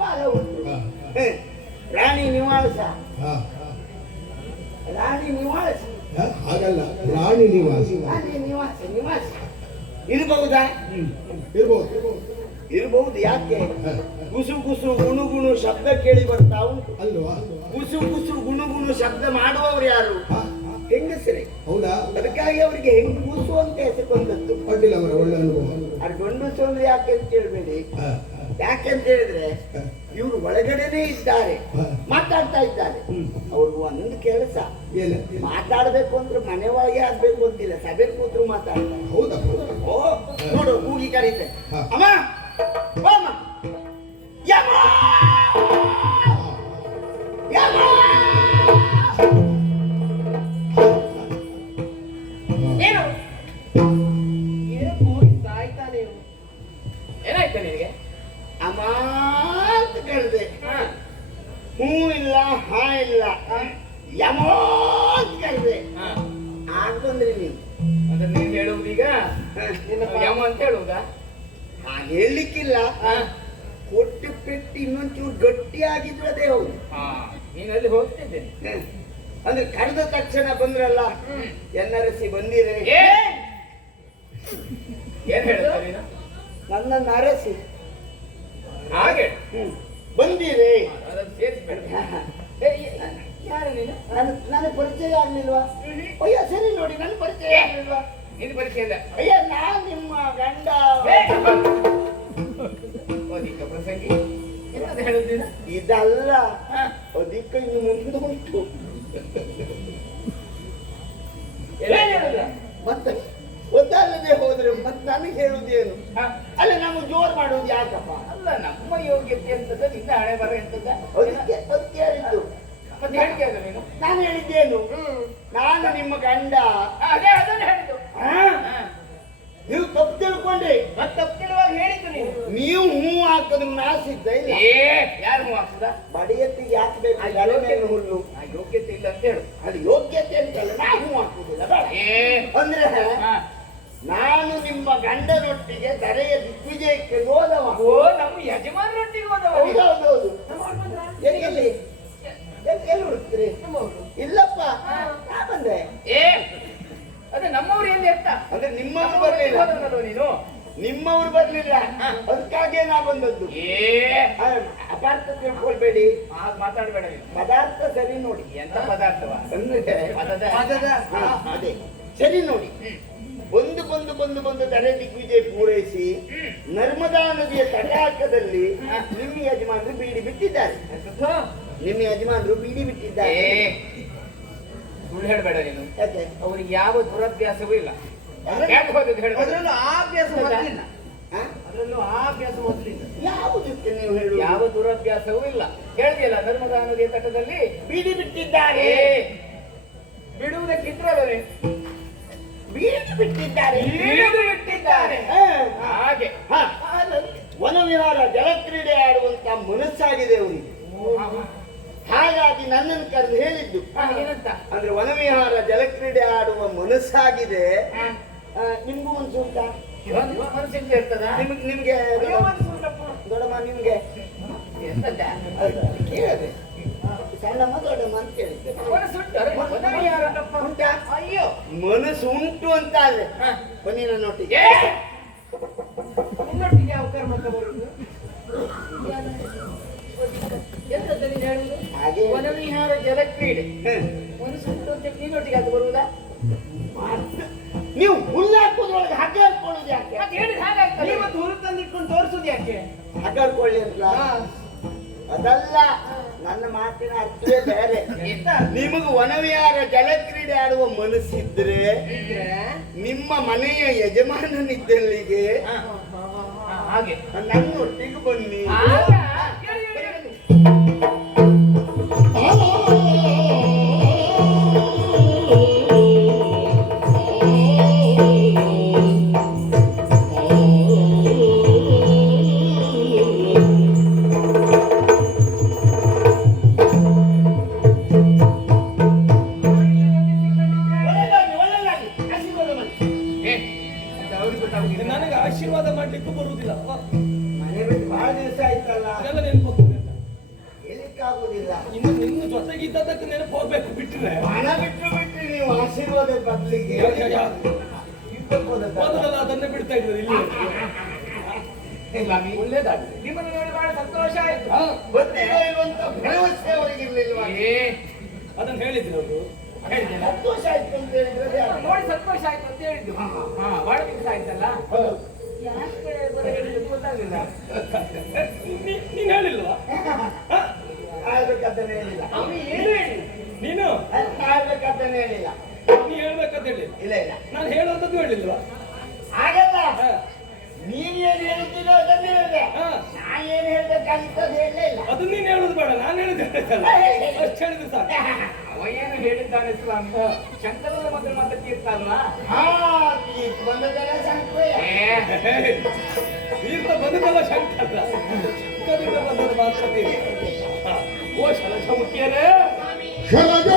ಬಾಲ ಉಂಟು. ರಾಣಿ ನಿವಾಸ. ರಾಣಿ ನಿವಾಸ. ಹಾಗಲ್ಲ, ರಾಣಿ ನಿವಾಸ. ರಾಣಿ ನಿವಾಸ. ನಿವಾಸ ಇರಬಹುದಾ? ಇರ್ಬೋದು. ಇರಬಹುದು. ಯಾಕೆ? ಗುಸು ಗುಸು ಗುಣುಗುಣು ಶಬ್ದ ಕೇಳಿ ಬರ್ತಾ ಉಂಟು ಅಲ್ವಾ? ಗುಸು ಗುಸು ಗುಣುಗುಣು ಶಬ್ದ ಮಾಡುವವರು ಯಾರು? ಹೆಂಗಸರೇ. ಹೌದಾ? ಅದಕ್ಕಾಗಿ ಅವರಿಗೆ ಹೆಂಗಸು ಅಂತ ಹೆಸರು ಬಂದದ್ದು. ಅಡ್ಡಿಲ್ಲ, ಅವರ ಒಳ್ಳೆ ಅನುಭವ. ಅದು ಗಂಡಸು ಅಂದ್ರೆ ಯಾಕೆ ಅಂತ ಕೇಳಬೇಡಿ. ಯಾಕೆಂತ ಹೇಳಿದ್ರೆ ಇವರು ಒಳಗಡೆನೆ ಇದ್ದಾರೆ, ಮಾತಾಡ್ತಾ ಇದ್ದಾರೆ. ಅವ್ರಿಗೂ ಒಂದು ಕೆಲಸ, ಮಾತಾಡ್ಬೇಕು ಅಂದ್ರೆ ಮನೆ ಒಳಗೆ ಆಗ್ಬೇಕು ಅಂತಿಲ್ಲ, ಸಭೆ ಕೂತ್ರು ಮಾತಾಡ್ತಾರೆ. ಹೌದಾ? ಓ ನೋಡು, ಕೂಗಿ ಕರೀತೆ, ಅಮ್ಮ ಬಾಮ್ಮ, ಯಮ ಯಮ. ಏನು ಏನು ಕೂಗಿಸ್ತಾ ಆಯ್ತಾ ನೀವು? ಏನಾಯ್ತಾ ನಿನಗೆ? ಅಮ್ಮ ಅಂತ ಕೇಳಿದೆ. ಹೂ ಇಲ್ಲ, ಹಾ ಇಲ್ಲ, ಯಮ ಅಂತ ಕೇಳಿದೆ. ಆಗ ಬಂದ್ರಿ ನೀವು. ಅಂದ್ರೆ ನೀನ್ ಹೇಳುವುದೀಗ ಯಮ ಅಂತ ಹೇಳುವುದಾ? ಹಾಗೆ ಹೇಳಲಿಕ್ಕಿಲ್ಲ, ಕೊಟ್ಟು ಪೆಟ್ಟು ಇನ್ನೊಂಚೂರು ಗಟ್ಟಿ ಆಗಿದ್ರೆ ಅದೇ ಹೌದು. ನೀನು ಅಲ್ಲಿ ಹೋಗ್ತಿದ್ದೇನೆ. ಹ. ಅಂದ್ರೆ ಕರೆದ ತಕ್ಷಣ ಬಂದ್ರಲ್ಲ, ಎನ್ನರಸಿ ಬಂದಿರೆ ಏನ್ ಹೇಳ್ತಾರೆ ನೀನು? ನನ್ನನ್ನು ಅರಸಿ ಹಾಗೆ ಬಂದಿರೆ. ಅದನ್ನು ಸೇರಿಸ್ಬೇಡ. ಯಾರು ನೀನು? ನನಗೆ ಪರಿಚಯ ಆಗ್ಲಿಲ್ವಾ? ಅಯ್ಯ ಸರಿ ನೋಡಿ, ನನ್ನ ಪರಿಚಯ ಆಗ್ಲಿಲ್ವಾ? ನಿನ್ ಪರಿಚಯ ಇಲ್ಲ. ಅಯ್ಯ ನಾನ್ ನಿಮ್ಮ ಗಂಡ. ಓದಿಕ ಪ್ರಸಂಗಿ ಏನಂತ ಹೇಳುದಿಲ್ಲ. ಇದಲ್ಲ, ಅದಕ್ಕೆ ಇನ್ನು ಮುಂದೆ ಉಂಟು. ಮತ್ತೆ ಗೊತ್ತಲ್ಲದೆ ಹೋದ್ರೆ ಮತ್ತೆ ನನಗೆ ಹೇಳುವುದೇನು? ಅಲ್ಲ ನಮಗೆ ಜೋರ್ ಮಾಡುವುದು ಯಾಕಪ್ಪ? ಅಲ್ಲ, ನಮ್ಮ ಯೋಗ್ಯತೆ ಅಂತದ, ನಿನ್ನ ಹಣೆ ಬರ ಎಂತದ? ಅದಕ್ಕೆ ಹೇಳಿದ್ದು. ಮತ್ತೆ ಹೇಳಿಕೆ ಅಲ್ಲ ನೀನು? ನಾನು ಹೇಳಿದ್ದೇನು? ನಾನು ನಿಮ್ಮ ಗಂಡ. ಅದೇ ಅದನ್ನು ಹೇಳಿದ್ದು. ನೀವು ತಪ್ಪು ತಿಳ್ಕೊಂಡ್ರಿ. ಮತ್ತೆ ತಪ್ಪು ತಿಳುವಾಗ ಹೇಳಿದ್ದು ನೀನು. ನೀವು ಹೂ ಹಾಕಿದ್ರು ನಾ ಸಿದ್ಧ ಇಲ್ಲ. ಯಾರು ಹೂ ಹಾಕ್ತದ? ಬಡಿಯತ್ತಿಗೆ ಹಾಕ್ಬೇಕು ಹುಲ್ಲು. ಯೋಗ್ಯತೆ ಇಲ್ಲ ಅಂತ ಹೇಳು. ಅದು ಯೋಗ್ಯತೆ ಅಂತಲ್ಲ, ನಾ ಹೂ ಹಾಕುದಿಲ್ಲ. ಅಂದ್ರೆ ನಾನು ನಿಮ್ಮ ಗಂಡನೊಟ್ಟಿಗೆ ಧರೆಯ ದಿಗ್ವಿಜಯಕ್ಕೆ ಹೋದವ. ಓ, ನಮ್ಮ ಯಜಮಾನರೊಟ್ಟಿಗೆ ಹೋದವ. ಹೌದೌದೌದು. ಎಲ್ಲಿ ಎಲ್ಲಿ ಹುಡುಕ್ತೀರಿ? ಇಲ್ಲಪ್ಪ, ನಾ ಬಂದೆ. ಅದೇ ನಮ್ಮವ್ರು ಎಲ್ಲಿ ಅಂತ. ಅಂದ್ರೆ ನಿಮ್ಮವ್ರು ಬರ್ಲಿಲ್ಲ. ನೀನು ನಿಮ್ಮವ್ರು ಬರ್ಲಿಲ್ಲ, ಅದಕ್ಕಾಗೆ ನಾ ಬಂದದ್ದು. ಅಪಾರ್ಥ ತಿಳ್ಕೊಳ್ಬೇಡಿ, ಮಾತಾಡಬೇಡ ನೀನು. ಪದಾರ್ಥ ಸರಿ ನೋಡಿ. ಎಂತ ಪದಾರ್ಥವ? ಅದೇ ಸರಿ ನೋಡಿ. ಬಂದು ಬಂದು ಬಂದು ಬಂದು ಧರೆ ದಿಗ್ವಿಜಯ ಪೂರೈಸಿ ನರ್ಮದಾ ನದಿಯ ತಟಾಕದಲ್ಲಿ ನಿಮ್ಮ ಯಜಮಾನರು ಬೀಡಿ ಬಿಟ್ಟಿದ್ದಾರೆ. ನಿಮ್ಮ ಯಜಮಾನರು ಬೀಡಿ ಬಿಟ್ಟಿದ್ದಾರೆ. ಸುಳ್ಳು ಹೇಳಬೇಡ ನೀನು. ಯಾಕೆ? ಅವ್ರಿಗೆ ಯಾವ ದುರಭ್ಯಾಸವೂ ಇಲ್ಲ. ಯಾಕೆ ಹೋದದ್ದು ಹೇಳ? ಅದರಲ್ಲೂ ಆ ಅಭ್ಯಾಸ ಮೊದಲಿಲ್ಲ. ಅದರಲ್ಲೂ ಆ ಅಭ್ಯಾಸ ಮೊದಲಿಲ್ಲ. ಯಾವುದಕ್ಕೆ ನೀವು ಹೇಳಿ? ಯಾವ ದುರಭ್ಯಾಸವೂ ಇಲ್ಲ. ಹೇಳ್ತಿಯಲ್ಲ, ನರ್ಮದಾ ನದಿಯ ತಟದಲ್ಲಿ ಬೀಡಿ ಬಿಟ್ಟಿದ್ದಾರೆ. ಬಿಡುವುದಕ್ಕಿದ್ರಲ್ಲ ಬೀಡಿ ಬಿಟ್ಟಿದ್ದಾರೆ. ಬಿಟ್ಟಿದ್ದಾರೆ. ಹಾಗೆ ವನವಿಹಾರ ಜಲಕ್ರೀಡೆ ಆಡುವಂತ ಮನಸ್ಸಾಗಿದೆ ಅವರಿಗೆ. ಹಾಗಾಗಿ ನನ್ನನ್ನು ಕರೆದು ಹೇಳಿದ್ದು ಏನಂತ ಅಂದ್ರೆ ವನವಿಹಾರ ಜಲಕ್ರೀಡೆ ಆಡುವ ಮನಸ್ಸಾಗಿದೆ. ನಿಮ್ಗೂ ಮನಸ್ಸು ಉಂಟಾ? ಮನಸ್ಸಿಂದ ಇರ್ತದ ನಿಮ್ಗೆ ದೊಡ್ಡಮ್ಮ ನಿಮ್ಗೆ ಕೇಳಿದೆ. ಸಣ್ಣಮ್ಮ ದೊಡ್ಡಮ್ಮ ಅಂತ ಕೇಳಿದ್ದೆ. ಉಂಟಾ? ಅಯ್ಯೋ, ಮನಸ್ಸು ಉಂಟು ಅಂತ ಆದ್ರೆ ಬನ್ನಿ ನನ್ನೊಟ್ಟಿಗೆ. ನಿನ್ನೊಟ್ಟಿಗೆ ಯಾವ ಕರ್ಮಕ್ಕ ಬರುದು? ಎಂತದ್ದು ನೀನು ಹೇಳುದು? ಹಾಗೆ ವನವಿಹಾರ ಜಲಕ್ರೀಡೆ ಮನಸ್ಸುಂಟು ಅಂತ ನೀನೊಟ್ಟಿಗೆ ಅದು ಬರುವುದಾ? ನೀವು ಹುಲ್ಲು ಹಾಕೋದ್ರೊಳಗೆ ಹಗ್ಗ ಹಾಕೊಳ್ಳೋದು ಯಾಕೆ? ಮತ್ತೆ ಹೇಳಿದ ಹಾಗಾಗ್ತದೆ. ನೀವು ಹುಲ್ಲು ತಂದಿಟ್ಕೊಂಡು ತೋರಿಸುದು ಯಾಕೆ? ಹಗ್ಗ ಹಾಕೊಳ್ಳಿ ಅಂತ ಅದಲ್ಲ, ನನ್ನ ಮಾತಿನ ಅರ್ಥವೇ ಬೇರೆ. ನಿಮಗೆ ವನವಿಹಾರ ಜಲಕ್ರೀಡೆ ಆಡುವ ಮನಸ್ಸಿದ್ರೆ ನಿಮ್ಮ ಮನೆಯ ಯಜಮಾನನಿದ್ದಲ್ಲಿಗೆ ಹಾಗೆ ನನ್ನೊಟ್ಟಿಗೆ ಬನ್ನಿ. ನನಗೆ ಆಶೀರ್ವಾದ ಮಾಡ್ಲಿಕ್ಕೂ ಬರುವುದಿಲ್ಲ. ಮನೆ ಬಿಟ್ಟು ಬಹಳ ದಿವಸ ಆಯ್ತಲ್ಲ, ಅದೆಲ್ಲ ನೆನಪು ಎಲ್ಲಿಕ್ಕಾಗುದಿಲ್ಲ. ಇನ್ನು ನಿನ್ನ ಜೊತೆಗಿದ್ದದಕ್ಕೆ ನೆನಪು ಹೋಗ್ಬೇಕು. ಬಿಟ್ಟರೆ ಹಣ ಬಿಟ್ಟು ನೀವು ಆಶೀರ್ವಾದ ಬದಲಿಗೆ ಮೊದಲೆಲ್ಲ ಅದನ್ನೇ ಬಿಡ್ತಾ ಇದ್ರು. ಇಲ್ಲಿ ಒಳ್ಳೇದಾಗ್ತದೆ. ನಿಮ್ಮನ್ನು ನೋಡಿ ಬಹಳ ಸಂತೋಷ ಆಯ್ತು. ಗೊತ್ತಿರೋ ಇರುವಂತ ಭರವಸೆ ಅವರಿಗಿರ್ಲಿಲ್ವಾ? ಅದನ್ನು ಹೇಳಿದ್ರು ಅವರು. ಸಂತೋಷ ಆಯ್ತು ಅಂತ ಹೇಳಿದ್ರೆ ನೋಡಿ ಸಂತೋಷ ಆಯ್ತು ಅಂತ ಹೇಳಿದ್ದು. ಬಹಳ ದಿವಸ ಆಯ್ತಲ್ಲ, ಯಾಕೆ ಗೊತ್ತಾಗಲಿಲ್ಲ. ನೀನು ಹೇಳಿಲ್ವಾ? ಆಗ್ಬೇಕಂತಾನೆ ಹೇಳಿಲ್ಲ. ಏನು ಹೇಳಿ ನೀನು? ಆಗ್ಬೇಕಂತಾನೆ ಹೇಳಿಲ್ಲ. ನೀ ಹೇಳ್ಬೇಕಂತ ಹೇಳಿಲ್ಲ. ಇಲ್ಲ ಇಲ್ಲ, ನಾನು ಹೇಳುವಂಥದ್ದು ಹೇಳಿಲ್ವಾ? ಹಾಗಲ್ಲ, ನೀನ್ ಏನ್ ಹೇಳ್ತೀರೋ ಅದನ್ನ ಹೇಳಿದೆ. ನಾನು ಏನ್ ಹೇಳ್ಬೇಕಾಗಿತ್ತು ಅದು ಹೇಳಲೇ ಇಲ್ಲ. ಅದು ನೀನು ಹೇಳುದು ಬೇಡ, ನಾನು ಹೇಳಿದ್ದು ಅಷ್ಟು ಹೇಳಿದ್ರು ಸಾಕು. ಅವ ಏನು ಹೇಳಿದ್ದಾನೆ ಸ್ವಾಮಿ? ಶಂಕರನ ಮಗಳು ಮತ್ತೆ ತೀರ್ಥ ಅಲ್ವಾ? ಬಂದದೆಲ್ಲ ಸಂಖ್ಯೆ ತೀರ್ಥ ಬಂದದಲ್ಲ ಶಂಕರ. ಶಂಕರದಿಂದ ಬಂದದ ಮಾತ್ರ ತೀರ್ಥ. ಓ ಶಲಜಮುಖಿಯರೇ, Shalaga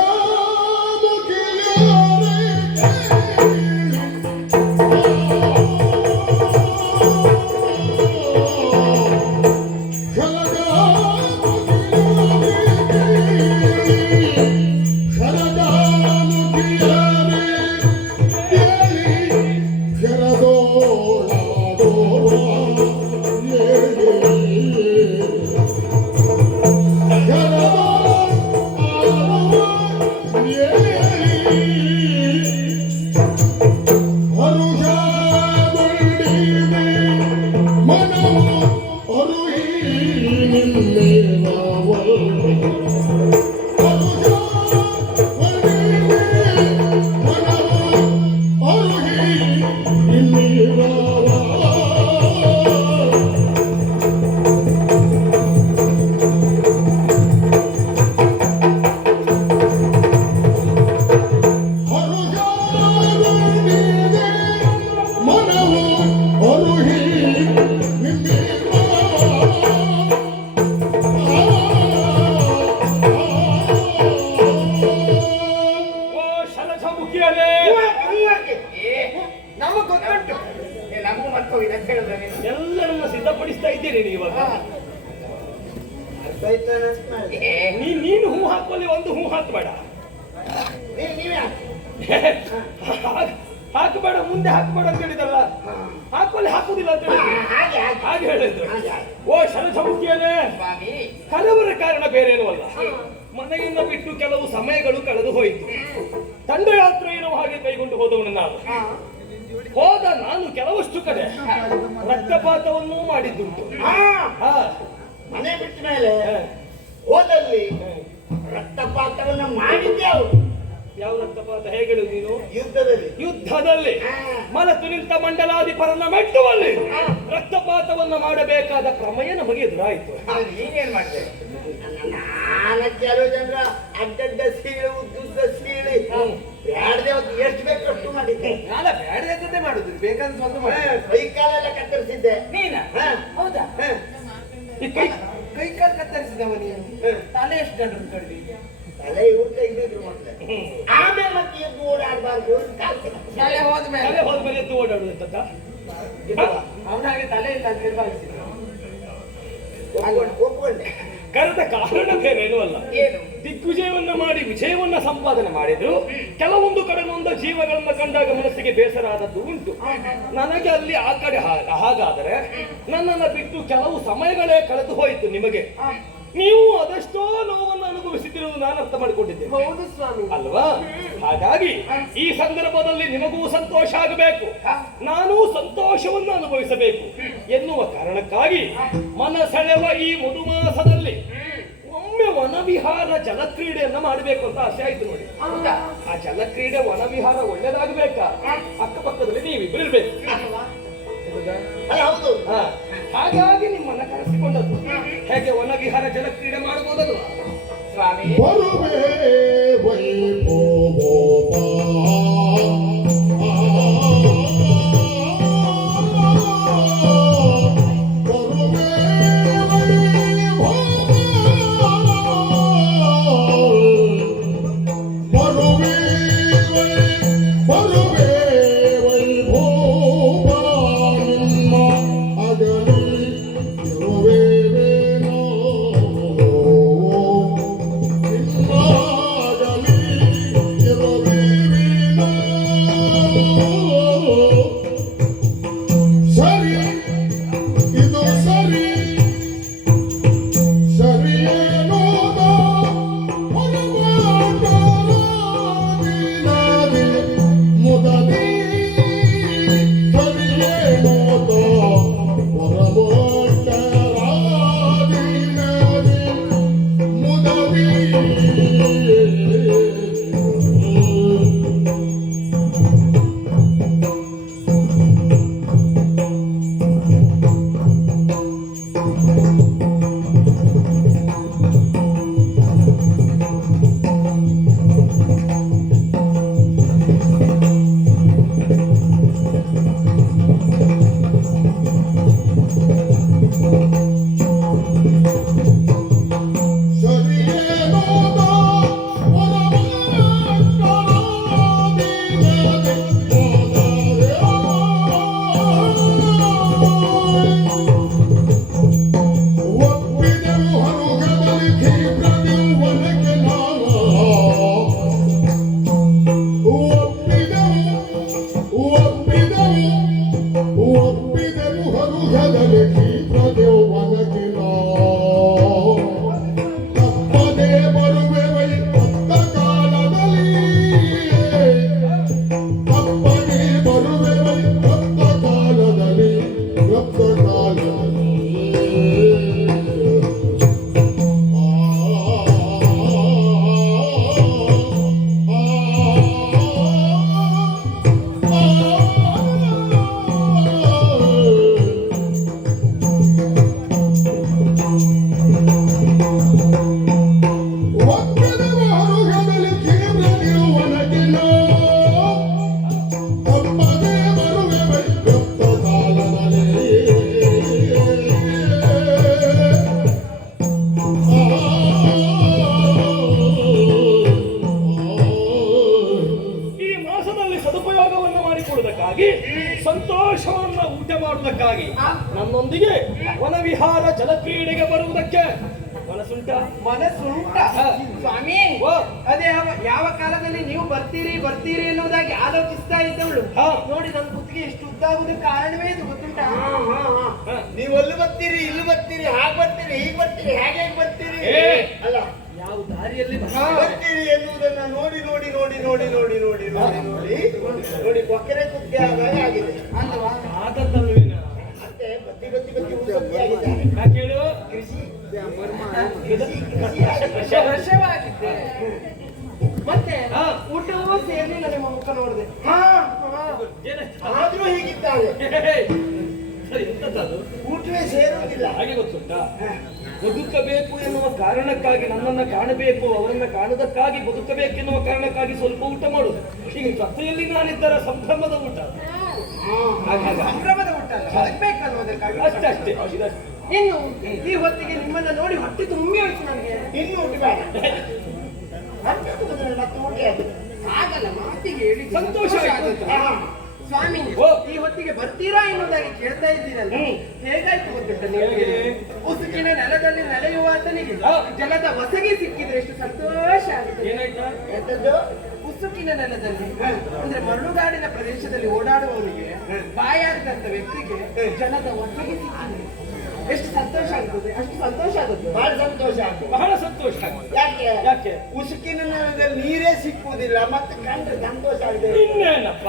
ಶರಚೌಕಿಯರೇ ನಮಗ್ ಗೊತ್ತುಂಟು ನಮಗೂ ಮರ್ತೋಗಿದೆ ಅಂತ ಹೇಳಿದ್ರೆ ನೀನು ಎಲ್ಲರನ್ನ ಸಿದ್ಧಪಡಿಸ್ತಾ ಇದ್ದೀರಿ ಇವಾಗ ಅರ್ಥ ಆಯ್ತಾನ ಅಂತ ಮಾಡಿದೆ. ನೀನು ಹೂ ಹಾಕುವಲ್ಲಿ ಒಂದು ಹೂ ಹಾಕಬೇಡ ನೀವೇ ಹಾಕಿ. ಹಾಕಬೇಡ ಮುಂದೆ ಹಾಕಬೇಡ ಅಂತ ಹೇಳಿದಲ್ಲ ಹಾಕುವಲ್ಲಿ ಹಾಕುದಿಲ್ಲ ಅಂತ ಹೇಳಿದ್ರು ಹಾಗೆ ಹಾಗೆ ಹಾಗೆ ಹೇಳಿದ್ರು ಹಾಗೆ ಹಾಗೆ. ಓ ಶರಚೌಕಿಯರೇ ಸ್ವಾಮಿ ಕರವರ ಕಾರಣ ಬೇರೇನೂ ಅಲ್ಲ ಮನೆಯಿಂದ ಬಿಟ್ಟು ಕೆಲವು ಸಮಯಗಳು ಕಳೆದು ಹೋಯಿತು ದಂಡಯಾತ್ರೆ ಇರುವ ಹಾಗೆ ಕೈಗೊಂಡು ಹೋದವನು ನಾನು ಹೋದ ನಾನು ಕೆಲವಷ್ಟು ಕಡೆ ರಕ್ತಪಾತವನ್ನೂ ಮಾಡಿದ್ದುಂಟು ಹಾ, ಹಾ, ಮನೆ ಬಿಟ್ಟ ಮೇಲೆ ಹಾ, ಹೋದಲ್ಲಿ ಹಾ. ರಕ್ತಪಾತವನ್ನ ಮಾಡಿದ್ದೆ ಅವರು ಯಾವ ರಕ್ತಪಾತ ಹೇಗೆ ಹೇಳುದು ನೀನು ಯುದ್ಧದಲ್ಲಿ ಯುದ್ಧದಲ್ಲಿ ಹಾ. ಮನತು ನಿಂತ ಮಂಡಲಾಧಿಪರನ್ನ ಮೆಟ್ಟುವಲ್ಲಿ ರಕ್ತಪಾತವನ್ನ ಮಾಡಬೇಕಾದ ಪ್ರಮೇಯ ನಮಗೆ ಎದುರಾಯಿತು ನೀನೇನ್ ಮಾಡ್ದೆ ನಾನು ಕೆಲವು ಜನರ ಅಡ್ಡಡ್ಡ ಸೀಳು ಉದ್ದುದ್ದ ಸೀಳಿ ಬ್ಯಾಡದೆ ಅವತ್ತು ಎಷ್ಟು ಬೇಕು ಅಷ್ಟು ಮಾಡಿದ್ದೆ ನಾಳೆ ಬೇಡದೇ ಮಾಡುದು ಬೇಕಂತ ಒಂದು ಕೈ ಕಾಲೆಲ್ಲ ಕತ್ತರಿಸಿದ್ದೆ ನೀನ ಹಾ. ಹೌದಾ ಹಾ. ಈ ಕೈ ಕೈ ಕಾಲು ಕತ್ತರಿಸಿದವ ನೀನು ತಲೆ ಎಷ್ಟು ಗಂಟು ಕಡ್ಡಿ ತಲೆ ಇವ್ರು ತೆಗೆದಿದ್ರು ಮೊದಲೇ ಆಮೇಲೆ ಮತ್ತೆ ಎದ್ದು ಓಡಾಡಬಾರ್ದು ಅಂತ ಕಾಲ್ತಿದ್ದೆ. ತಲೆ ಹೋದ್ಮೇಲೆ ತಲೆ ಹೋದ್ಮೇಲೆ ಎದ್ದು ಓಡಾಡುವಂತದ್ದ ಅವನ ಹಾಗೆ ತಲೆ ಇಲ್ಲ ಅಂತ ಹೇಳಿ ಭಾವಿಸಿದ ಒಪ್ಕೊಂಡೆ ಕರೆದ ಕಾರಣ ಬೇರೇನೂ ಅಲ್ಲ ಏನು ದಿಗ್ವಿಜಯವನ್ನ ಮಾಡಿ ವಿಜಯವನ್ನ ಸಂಪಾದನೆ ಮಾಡಿದ್ರು ಕೆಲವೊಂದು ಕಡೆ ನೊಂದ ಜೀವಗಳನ್ನ ಕಂಡಾಗ ಮನಸ್ಸಿಗೆ ಬೇಸರ ಆದದ್ದು ಉಂಟು ನನಗೆ ಅಲ್ಲಿ ಆ ಕಡೆ ಹಾಗಾದರೆ ನನ್ನನ್ನ ಬಿಟ್ಟು ಕೆಲವು ಸಮಯಗಳೇ ಕಳೆದು ಹೋಯಿತು ನಿಮಗೆ ನೀವು ಅದೆಷ್ಟೋ ನೋವನ್ನು ಅನುಭವಿಸಿದಿರುವುದು ನಾನು ಅರ್ಥ ಮಾಡಿಕೊಂಡಿದ್ದೇನೆ ಹೌದು ಸ್ವಾಮಿ ಅಲ್ವಾ ಹಾಗಾಗಿ ಈ ಸಂದರ್ಭದಲ್ಲಿ ನಿಮಗೂ ಸಂತೋಷ ಆಗಬೇಕು ನಾನು ಸಂತೋಷವನ್ನು ಅನುಭವಿಸಬೇಕು ಎನ್ನುವ ಕಾರಣಕ್ಕಾಗಿ ಮನಸೆಳೆವ ಈ ಮಧುಮಾಸದಲ್ಲಿ ಒಮ್ಮೆ ವನವಿಹಾರ ಜಲಕ್ರೀಡೆಯನ್ನ ಮಾಡಬೇಕು ಅಂತ ಆಸೆ ಆಯ್ತು ನೋಡಿ ಹೌದಾ ಆ ಜಲಕ್ರೀಡೆ ವನವಿಹಾರ ಒಳ್ಳೇದಾಗಬೇಕಾ ಅಕ್ಕಪಕ್ಕದಲ್ಲಿ ನೀವಿಬ್ರು ಇರ್ಬೇಕು ಅಲ್ಲ ಹೌದು ಹಾ. ಹಾಗಾಗಿ ನಿಮ್ಮನ್ನ ಕರೆಸಿಕೊಂಡದ್ದು ಹೇಗೆ ವನವಿಹಾರ ಜಲಕ್ರೀಡೆ ಮಾಡಬಹುದಲ್ವಾ ಸ್ವಾಮಿ ಬರುವೆ ವೈಭೋಗೋಪ ಬರುವೆ ಬರುವೆ ಬರುವೆ ವೈಭೋಗ ನಿಮ್ಮ ಅಗಲಿ ಇರುವೆವೇನೋ ನಿಮ್ಮ ಅಗಲಿ ಮಾಡುವುದಕ್ಕಾಗಿ ಸಂತೋಷವನ್ನ ಊಟ ಮಾಡುವುದಕ್ಕಾಗಿ ನನ್ನೊಂದಿಗೆ ವನವಿಹಾರ ಜಲಕ್ರೀಡೆಗೆ ಬರುವುದಕ್ಕೆ ಮನಸ್ಸುಂಟ? ಮನಸ್ಸುಂಟ ಹಾ. ಸ್ವಾಮಿ ಓ. ಅದೇ ಯಾವ ಕಾಲದಲ್ಲಿ ನೀವು ಬರ್ತೀರಿ ಎನ್ನುವುದಾಗಿ ಆಲೋಚಿಸ್ತಾ ಇದ್ದವಳು ಹಾ. ನೋಡಿ ನನ್ನ ಕುತ್ತಿಗೆ ಎಷ್ಟು ಉದ್ದಾಗುವುದಕ್ಕೆ ಕಾರಣವೇ ಇದು ಗೊತ್ತುಂಟಾ? ಹಾ. ನೀವು ಅಲ್ಲಿ ಬರ್ತೀರಿ ಇಲ್ಲಿ ಬರ್ತೀರಿ ಹಾಗೆ ಬರ್ತೀರಿ ಹೀಗೆ ಬರ್ತೀರಿ ಹೇಗೆ ಬರ್ತೀರಿ ಏ. ಅಲ್ಲ ಯಾವ ದಾರಿಯಲ್ಲಿ ಬರ್ತೀರಿ ಎನ್ನುವುದನ್ನ ನೋಡಿ ನೋಡಿ ನೋಡಿ ನೋಡಿ ನೋಡಿ ನೋಡಿ ನೋಡಿ ನೋಡಿ ನೋಡಿ ಕೊಕ್ಕರೆ ಕುಕ್ಕೆ ಆಗಿದೆ ಅಲ್ವಾ? ಆದದ್ದಲ್ವೇನ? ಮತ್ತೆ ಬತ್ತಿ ಬತ್ತಿ ಬತ್ತಿ ಉದ್ದಕ್ಕೆ ಆಗಿದ್ದಾರೆ ಯಾಕೆ ಹೇಳು? ಕೃಷಿ ವರ್ಷವಾಗಿದ್ದೆ ಮತ್ತೆ ಹಾ. ಊಟವೂ ಸೇರಲಿಲ್ಲ ನಿಮ್ಮ ಮುಖ ನೋಡಿದೆ. ಏನಾಯ್ತು? ಆದ್ರೂ ಹೀಗಿದ್ದಾರೆ ಹೇ. ಸರಿ, ಎಂತದ್ದದು? ಊಟವೇ ಸೇರುವುದಿಲ್ಲ ಹಾಗೆ ಗೊತ್ತುಂಟಾ? ಬದುಕಬೇಕು ಎನ್ನುವ ಕಾರಣಕ್ಕಾಗಿ ನನ್ನನ್ನ ಕಾಣಬೇಕು, ಅವರನ್ನ ಕಾಣುವುದಕ್ಕಾಗಿ ಬದುಕಬೇಕೆನ್ನುವ ಕಾರಣಕ್ಕಾಗಿ ಸ್ವಲ್ಪ ಊಟ ಮಾಡುದು. ಈಗ ಜೊತೆಯಲ್ಲಿ ನಾನಿದ್ದರ ಸಂಭ್ರಮದ ಊಟ. ಹಾಗಾಗ ಸಂಭ್ರಮದ ಊಟ ಅಲ್ಲ, ಬದುಕಬೇಕನ್ನುವುದಕ್ಕಾಗಿ. ಅಷ್ಟೇ ಇದಷ್ಟೇ. ಇನ್ನು ಈ ಹೊತ್ತಿಗೆ ನಿಮ್ಮನ್ನ ನೋಡಿ ಹೊಟ್ಟೆ ತುಂಬಿ ಹೋಯ್ತು ನನಗೆ. ಇನ್ನು ಊಟ ಬೇಡ ಮತ್ತೆ ಊಟ ಆಗಿದೆ ಆಗಲ್ಲ, ಮಾತಿಗೆ ಹೇಳಿ ಸಂತೋಷ ಆಯ್ತು. ಸ್ವಾಮಿ ಓ. ಈ ಹೊತ್ತಿಗೆ ಬರ್ತೀರಾ ಎನ್ನುವುದಾಗಿ ಕೇಳ್ತಾ ಇದ್ದೀರಲ್ಲ, ಹೇಗಾಯ್ತು ಗೊತ್ತುಂಟ ನಿಮಗೆ? ಉಸುಕಿನ ನೆಲದಲ್ಲಿ ನಡೆಯುವ ಆತನಿಗೆ ಜಲದ ಹೊಸಗೆ ಸಿಕ್ಕಿದ್ರೆ ಎಷ್ಟು ಸಂತೋಷ ಆಗುತ್ತೆ. ಏನಾಯ್ತಾ? ಎಂತದ್ದು ಉಸುಕಿನ ನೆಲದಲ್ಲಿ ಅಂದ್ರೆ ಮರಳುಗಾಡಿನ ಪ್ರದೇಶದಲ್ಲಿ ಓಡಾಡುವವನಿಗೆ ಬಾಯಾರಿದಂತ ವ್ಯಕ್ತಿಗೆ ಜಲದ ಹೊಸಗೆ ಸಿಕ್ಕಿದ್ರೆ ಎಷ್ಟು ಸಂತೋಷ ಆಗ್ತದೆ, ಅಷ್ಟು ಸಂತೋಷ ಆಗುತ್ತೆ. ಬಹಳ ಸಂತೋಷ ಆಗ್ತದೆ ಬಹಳ ಸಂತೋಷ ಆಗಿದೆ. ಯಾಕೆ ಯಾಕೆ? ಉಸುಕಿನ ನೆಲದಲ್ಲಿ ನೀರೇ ಸಿಕ್ಕುವುದಿಲ್ಲ ಮತ್ತೆ ಕಂಡ್ರೆ ಸಂತೋಷ ಆಗಿದೆ ಇನ್ನೇನಪ್ಪ?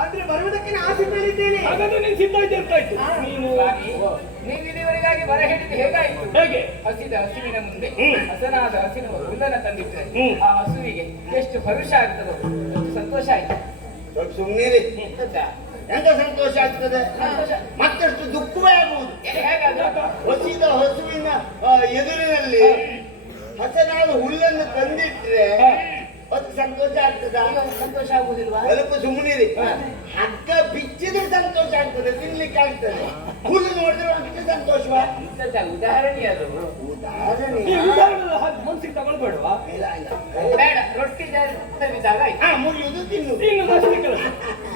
ಆದ್ರೆ ಬರುವುದಕ್ಕೆ ನಾನು ಸಿದ್ಧನಿದ್ದೇನೆ. ಹಾಗಾದ್ರೆ ನೀನು ಸಿದ್ಧ ಇದೆ ಅಂತ ಆಯ್ತು. ನೀನು ನೀವು ಇಲ್ಲಿವರೆಗಾಗಿ ಬರ ಹೇಳಿದ್ದು ಹೇಗಾಯ್ತು? ಹೇಗೆ? ಹಸಿದ ಹಸುವಿನ ಮುಂದೆ ಹಸನಾದ ಹಸಿನ ಹುಲ್ಲನ್ನ ತಂದಿಟ್ಟರೆ ಹ್ಮ್. ಆ ಹಸುವಿಗೆ ಎಷ್ಟು ಭವಿಷ್ಯ ಆಗ್ತದೋ ಎಷ್ಟು ಸಂತೋಷ ಆಯ್ತು. ಸ್ವಲ್ಪ ಸುಮ್ಮನಿರಿ ಗೊತ್ತಾ? ಎಂತ ಸಂತೋಷ ಆಗ್ತದೆ ಮತ್ತಷ್ಟು ದುಃಖವೇ ಆಗುವುದು ಹೇಗಾಗ ಹಸಿದ ಹಸುವಿನ ಎದುರಿನಲ್ಲಿ ಹಸನಾದ ಹುಲ್ಲನ್ನು ತಂದಿಟ್ರೆ ಅದು ಸಂತೋಷ ಆಗ್ತದ ಈಗ ಸಂತೋಷ ಆಗುವುದಿಲ್ವಾ? ಸ್ವಲ್ಪ ಸುಮ್ಮನಿರಿ ಹಗ್ಗ ಬಿಚ್ಚಿದ್ರೆ ಸಂತೋಷ ಆಗ್ತದೆ ತಿನ್ಲಿಕ್ಕೆ ಆಗ್ತದೆ ಹುಲ್ಲು ನೋಡಿದ್ರೆ ಅಷ್ಟು ಸಂತೋಷವಾ ಇಂಥದ್ದ ಉದಾಹರಣೆ ಅದು. ಉದಾಹರಣೆ ಈ ಉದಾಹರಣೆ ಹಾಗೆ ಮನ್ಸಿಗೆ ತಗೊಳ್ಬೇಡವಾ? ಇಲ್ಲ, ಇಲ್ಲ. ಬೇಡ, ರೊಟ್ಟಿ ತಂದಿದ್ದಾಗ ಆಯ್ತು. ಮುಗಿಯುವುದು ತಿನ್ನುವುದು ಇನ್ನೊಂದಷ್ಟೇ ಕೆಲಸ.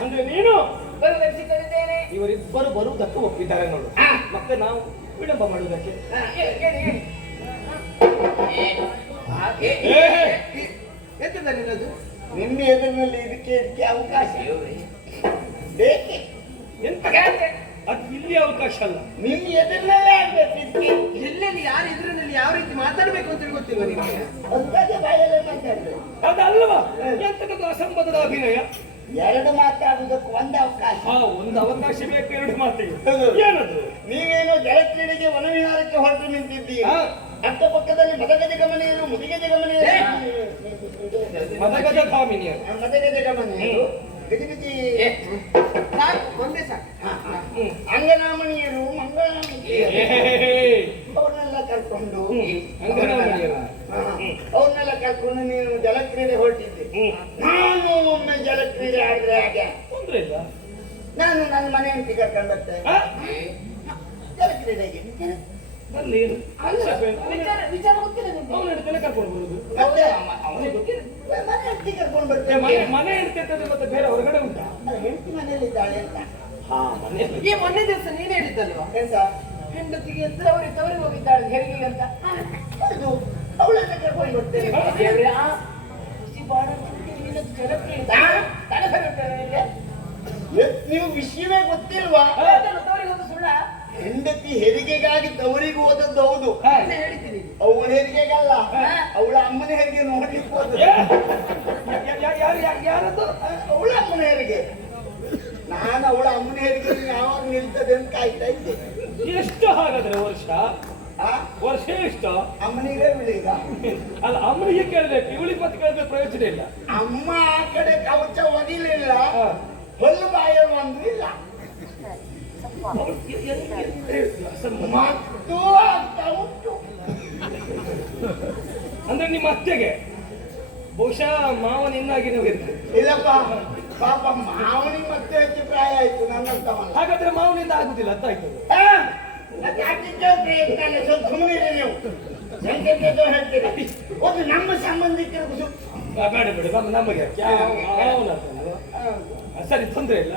ಅಂದ್ರೆ ನೀನು ಬರುವುದಕ್ಕೆ ಸಿದ್ಧರಿದ್ದೇನೆ. ಇವರಿಬ್ಬರು ಬರುವುದಕ್ಕೆ ಒಪ್ಪಿದ್ದಾರೆ ನೋಡು. ಮತ್ತೆ ನಾವು ವಿಳಂಬ ಮಾಡುವುದಕ್ಕೆ ಹೇಳಿ ಹೇಳಿ. ಎಂತದ ನಿನ್ನದು? ನಿಮ್ಮ ಎದುರಿನಲ್ಲಿ ಇದಕ್ಕೆ ಅವಕಾಶ ಬೇಕೆ ಎಂತ? ಅದು ಇಲ್ಲಿ ಅವಕಾಶ ಅಲ್ಲ. ನಿಮ್ಮ ಎದುರಿನಲ್ಲೇ ಆಗ್ಬೇಕು ಇದಕ್ಕೆ ಎಲ್ಲೆಲ್ಲಿ ಯಾರ ಎದುರಿನಲ್ಲಿ ಯಾವ ರೀತಿ ಮಾತಾಡ್ಬೇಕು ಅಂತ ಹೇಳಿ ಗೊತ್ತಿಲ್ವ ನಿಮಗೆ? ಅದಕ್ಕೆ ಬಾಯಲ್ಲೇ ಮಾತಾಡ್ಬೇಕು ಅದಲ್ವಾ ಎಂತದ್ದು ಅಸಂಬದ್ಧದ ಅಭಿನಯ? ಎರಡು ಮಾತಾಡುವುದಕ್ಕೆ ಒಂದು ಅವಕಾಶ ಒಂದು ಅವಕಾಶ ಬೇಕು, ಎರಡು ಮಾತಿಗೆ. ಏನದು? ನೀವೇನೋ ಜಲಕ್ರೀಡೆಗೆ ವನವಿಹಾರಕ್ಕೆ ಹೊರಟು ನಿಂತಿದ್ದೀರಿ ಹಾ. ಅಕ್ಕಪಕ್ಕದಲ್ಲಿ ಮದಗಜ ಗಮನೆಯರು ಮುದಿಗಜ ಗಮನೆಯರು ಮದಗಜ ಕಾಮಿನಿಯರು. ಮದಗಜ ಗಮನೆಯರು ಗಜಿಬಿಜಿ ಸಾಕು, ಒಂದೇ ಸಾಕು. ಅಂಗನಾಮಣಿಯರು ಮಂಗಳನಾಮಣಿಯರು ಅವ್ರನ್ನೆಲ್ಲ ಕರ್ಕೊಂಡು ಅಂಗನಾಮಣಿಯರು. ಅವ್ರನ್ನೆಲ್ಲ ಕರ್ಕೊಂಡು ನೀನು ಜಲಕ್ರೀಡೆ ಹೊರಟಿದ್ದೆ. ನಾನು ಒಮ್ಮೆ ಜಲಕ್ರೀಡೆ ಆಡಿದ್ರೆ ಹಾಗೆ ತೊಂದ್ರೆ ಇಲ್ಲ. ನಾನು ನನ್ನ ಮನೆ ಹೆಂಡತಿ ಕರ್ಕೊಂಡು ಬರ್ತೇನೆ ಆ? ಜಲಕ್ರೀಡೆಗೆ ಅಲ್ಲಿ ಏನು? ವಿಚಾರ ಗೊತ್ತಿಲ್ಲ ನಿಮ್ಗೆ? ಅವನ ಹೆಂಡತಿನ ಕರ್ಕೊಂಡು ಬರುದು. ಮತ್ತೆ ಅವನಿಗೆ ಗೊತ್ತಿಲ್ಲ. ಮನೆ ಹೆಂಡತಿ ಕರ್ಕೊಂಡು ಏ, ಬರ್ತೇನೆ ಮನೆ ಹೆಂಡತಿ ಅಂತಂದ್ರೆ ಮತ್ತೆ ಬೇರೆ ಹೊರಗಡೆ ಉಂಟಾ? ಹೆಂಡತಿ ಮನೆಯಲ್ಲಿದ್ದಾಳೆ ಅಂತ ಹಾ, ಮನೆ. ಈ ಮೊನ್ನೆ ದಿವಸ ನೀನ್ ಹೇಳಿದ್ದಲ್ವಾ ಎಂತ ಹೆಂಡತಿಗೆ ತವರಿಗೆ ಹೋಗಿದ್ದಾಳೆ ಹೆರಿಗೆಗೆ ಅಂತ. ಹೌದು ಅವಳನ್ನ ಕರ್ಕೊಂಡು ಬರ್ತೇನೆ ದೇವ್ರೇ, ಆ ಖುಷಿ ಬಾಳ ನಿನ್ನದು ಜಲಕ್ರೀಡೆ. ತಲೆ ಸರಿ ಉಂಟಾ ನಿನಗೆ? ನೀವು ವಿಷಯವೇ ಗೊತ್ತಿಲ್ವಾ ಅದನ್ನು ತವರಿಗೆ ಹೋದ ಸುಳ್ಳ? ಹೆಂಡತಿ ಹೆರಿಗೆಗಾಗಿ ತವರಿಗೆ ಹೋದದ್ದು ಹೌದು ಮೊನ್ನೆ ಹೇಳಿದ್ದೀನಿ. ಅವಳ ಹೆರಿಗೆಗಲ್ಲ ಅವಳ ಅಮ್ಮನ ಹೆರಿಗೆ ನೋಡ್ಲಿಕ್ಕೆ ಹೋದದ್ದು ಯಾರದು? ಅವಳ ಅಮ್ಮನ ಹೆರಿಗೆ ನಾನು ಅವಳ ಅಮ್ಮನ ಹೆರಿಗೆ ಯಾವಾಗ ನಿಲ್ತದೆ ಅಂತ ಕಾಯ್ತಾ ಇದ್ದೆ ಎಷ್ಟು ಹಾಗಾದ್ರೆ ವರ್ಷ? ಆ ವರ್ಷ ಎಷ್ಟು? ಅಮ್ಮನಿಗೆ ಇವಳೀಗ ಅಲ್ಲ, ಅಮ್ಮನಿಗೆ ಕೇಳ್ಬೇಕು, ಇವಳಿಗೆ ಮತ್ತೆ ಕೇಳ್ಬೇಕು ಪ್ರಯೋಜನ ಇಲ್ಲ. ಅಮ್ಮ ಆ ಕಡೆ ಕವಚ ಒದಿಲಿಲ್ಲ ಹೊಲ್ಲು ಬಾಯಲ್ಲಿ ಒಂದು ಇಲ್ಲ ಮತ್ತು ಆಗ್ತಾ ಉಂಟು ಅಂದ್ರೆ ನಿಮ್ಮ ಅತ್ತೆಗೆ ಬಹುಶಃ ಮಾವನ ಇನ್ನಾಗಿ ಇರ್ತದೆ. ಇಲ್ಲಪ್ಪ ಪಾಪ ಮಾವನಿಗೆ ಮತ್ತೆ ಹೆಚ್ಚು ಪ್ರಾಯ ಆಯ್ತು ನನ್ನಂತವಲ್ಲ ಹಾಗಾದ್ರೆ ಮಾವನಿಂದ ಆಗುದಿಲ್ಲ ಅಂತ ಆಯ್ತದೆ. ಸ್ವಲ್ಪ ಸುಮ್ಮನಿರಿ ನೀವು ಎಂತೆಂತದೋ ಹೇಳ್ತೀರಿ. ಒಂದು ನಮ್ಮ ಸಂಬಂಧಿಕರಿಗೂ ಬೇಡ ಬೇಡ ನಮಗೆ ಸರಿ ತೊಂದ್ರೆ ಇಲ್ಲ.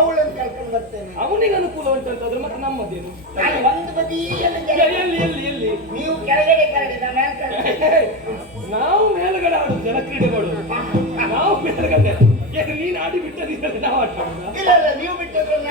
ಅವಳನ್ನು ಕರ್ಕೊಂಡು ಬರ್ತೇನೆ. ಅವನಿಗೆ ಅನುಕೂಲ ಉಂಟಂತಾದ್ರೆ ಮತ್ತೆ ನಮ್ಮದೇನು? ನಾನು ಒಂದು ಬದಿಯಲ್ಲಿ ಎಲ್ಲಿ ಎಲ್ಲಿ ಎಲ್ಲಿ ನೀವು ಕೆಳಗಡೆ ಕೆಳಗಡೆ ಮೇಲ್ಗಡೆ. ನಾವು ಮೇಲ್ಗಡೆ ಆಡುದು ಜಲಕ್ರೀಡೆ ಮಾಡುದು. ನಾವು ಮೇಲ್ಗಡೆ ನೀನು ಆಡಿ ಬಿಟ್ಟದಿದ್ದರೆ ನಾವು ಆಟ ಮಾಡುದ? ಇಲ್ಲ ಇಲ್ಲ ನೀವು ಬಿಟ್ಟದ್ರನ್ನ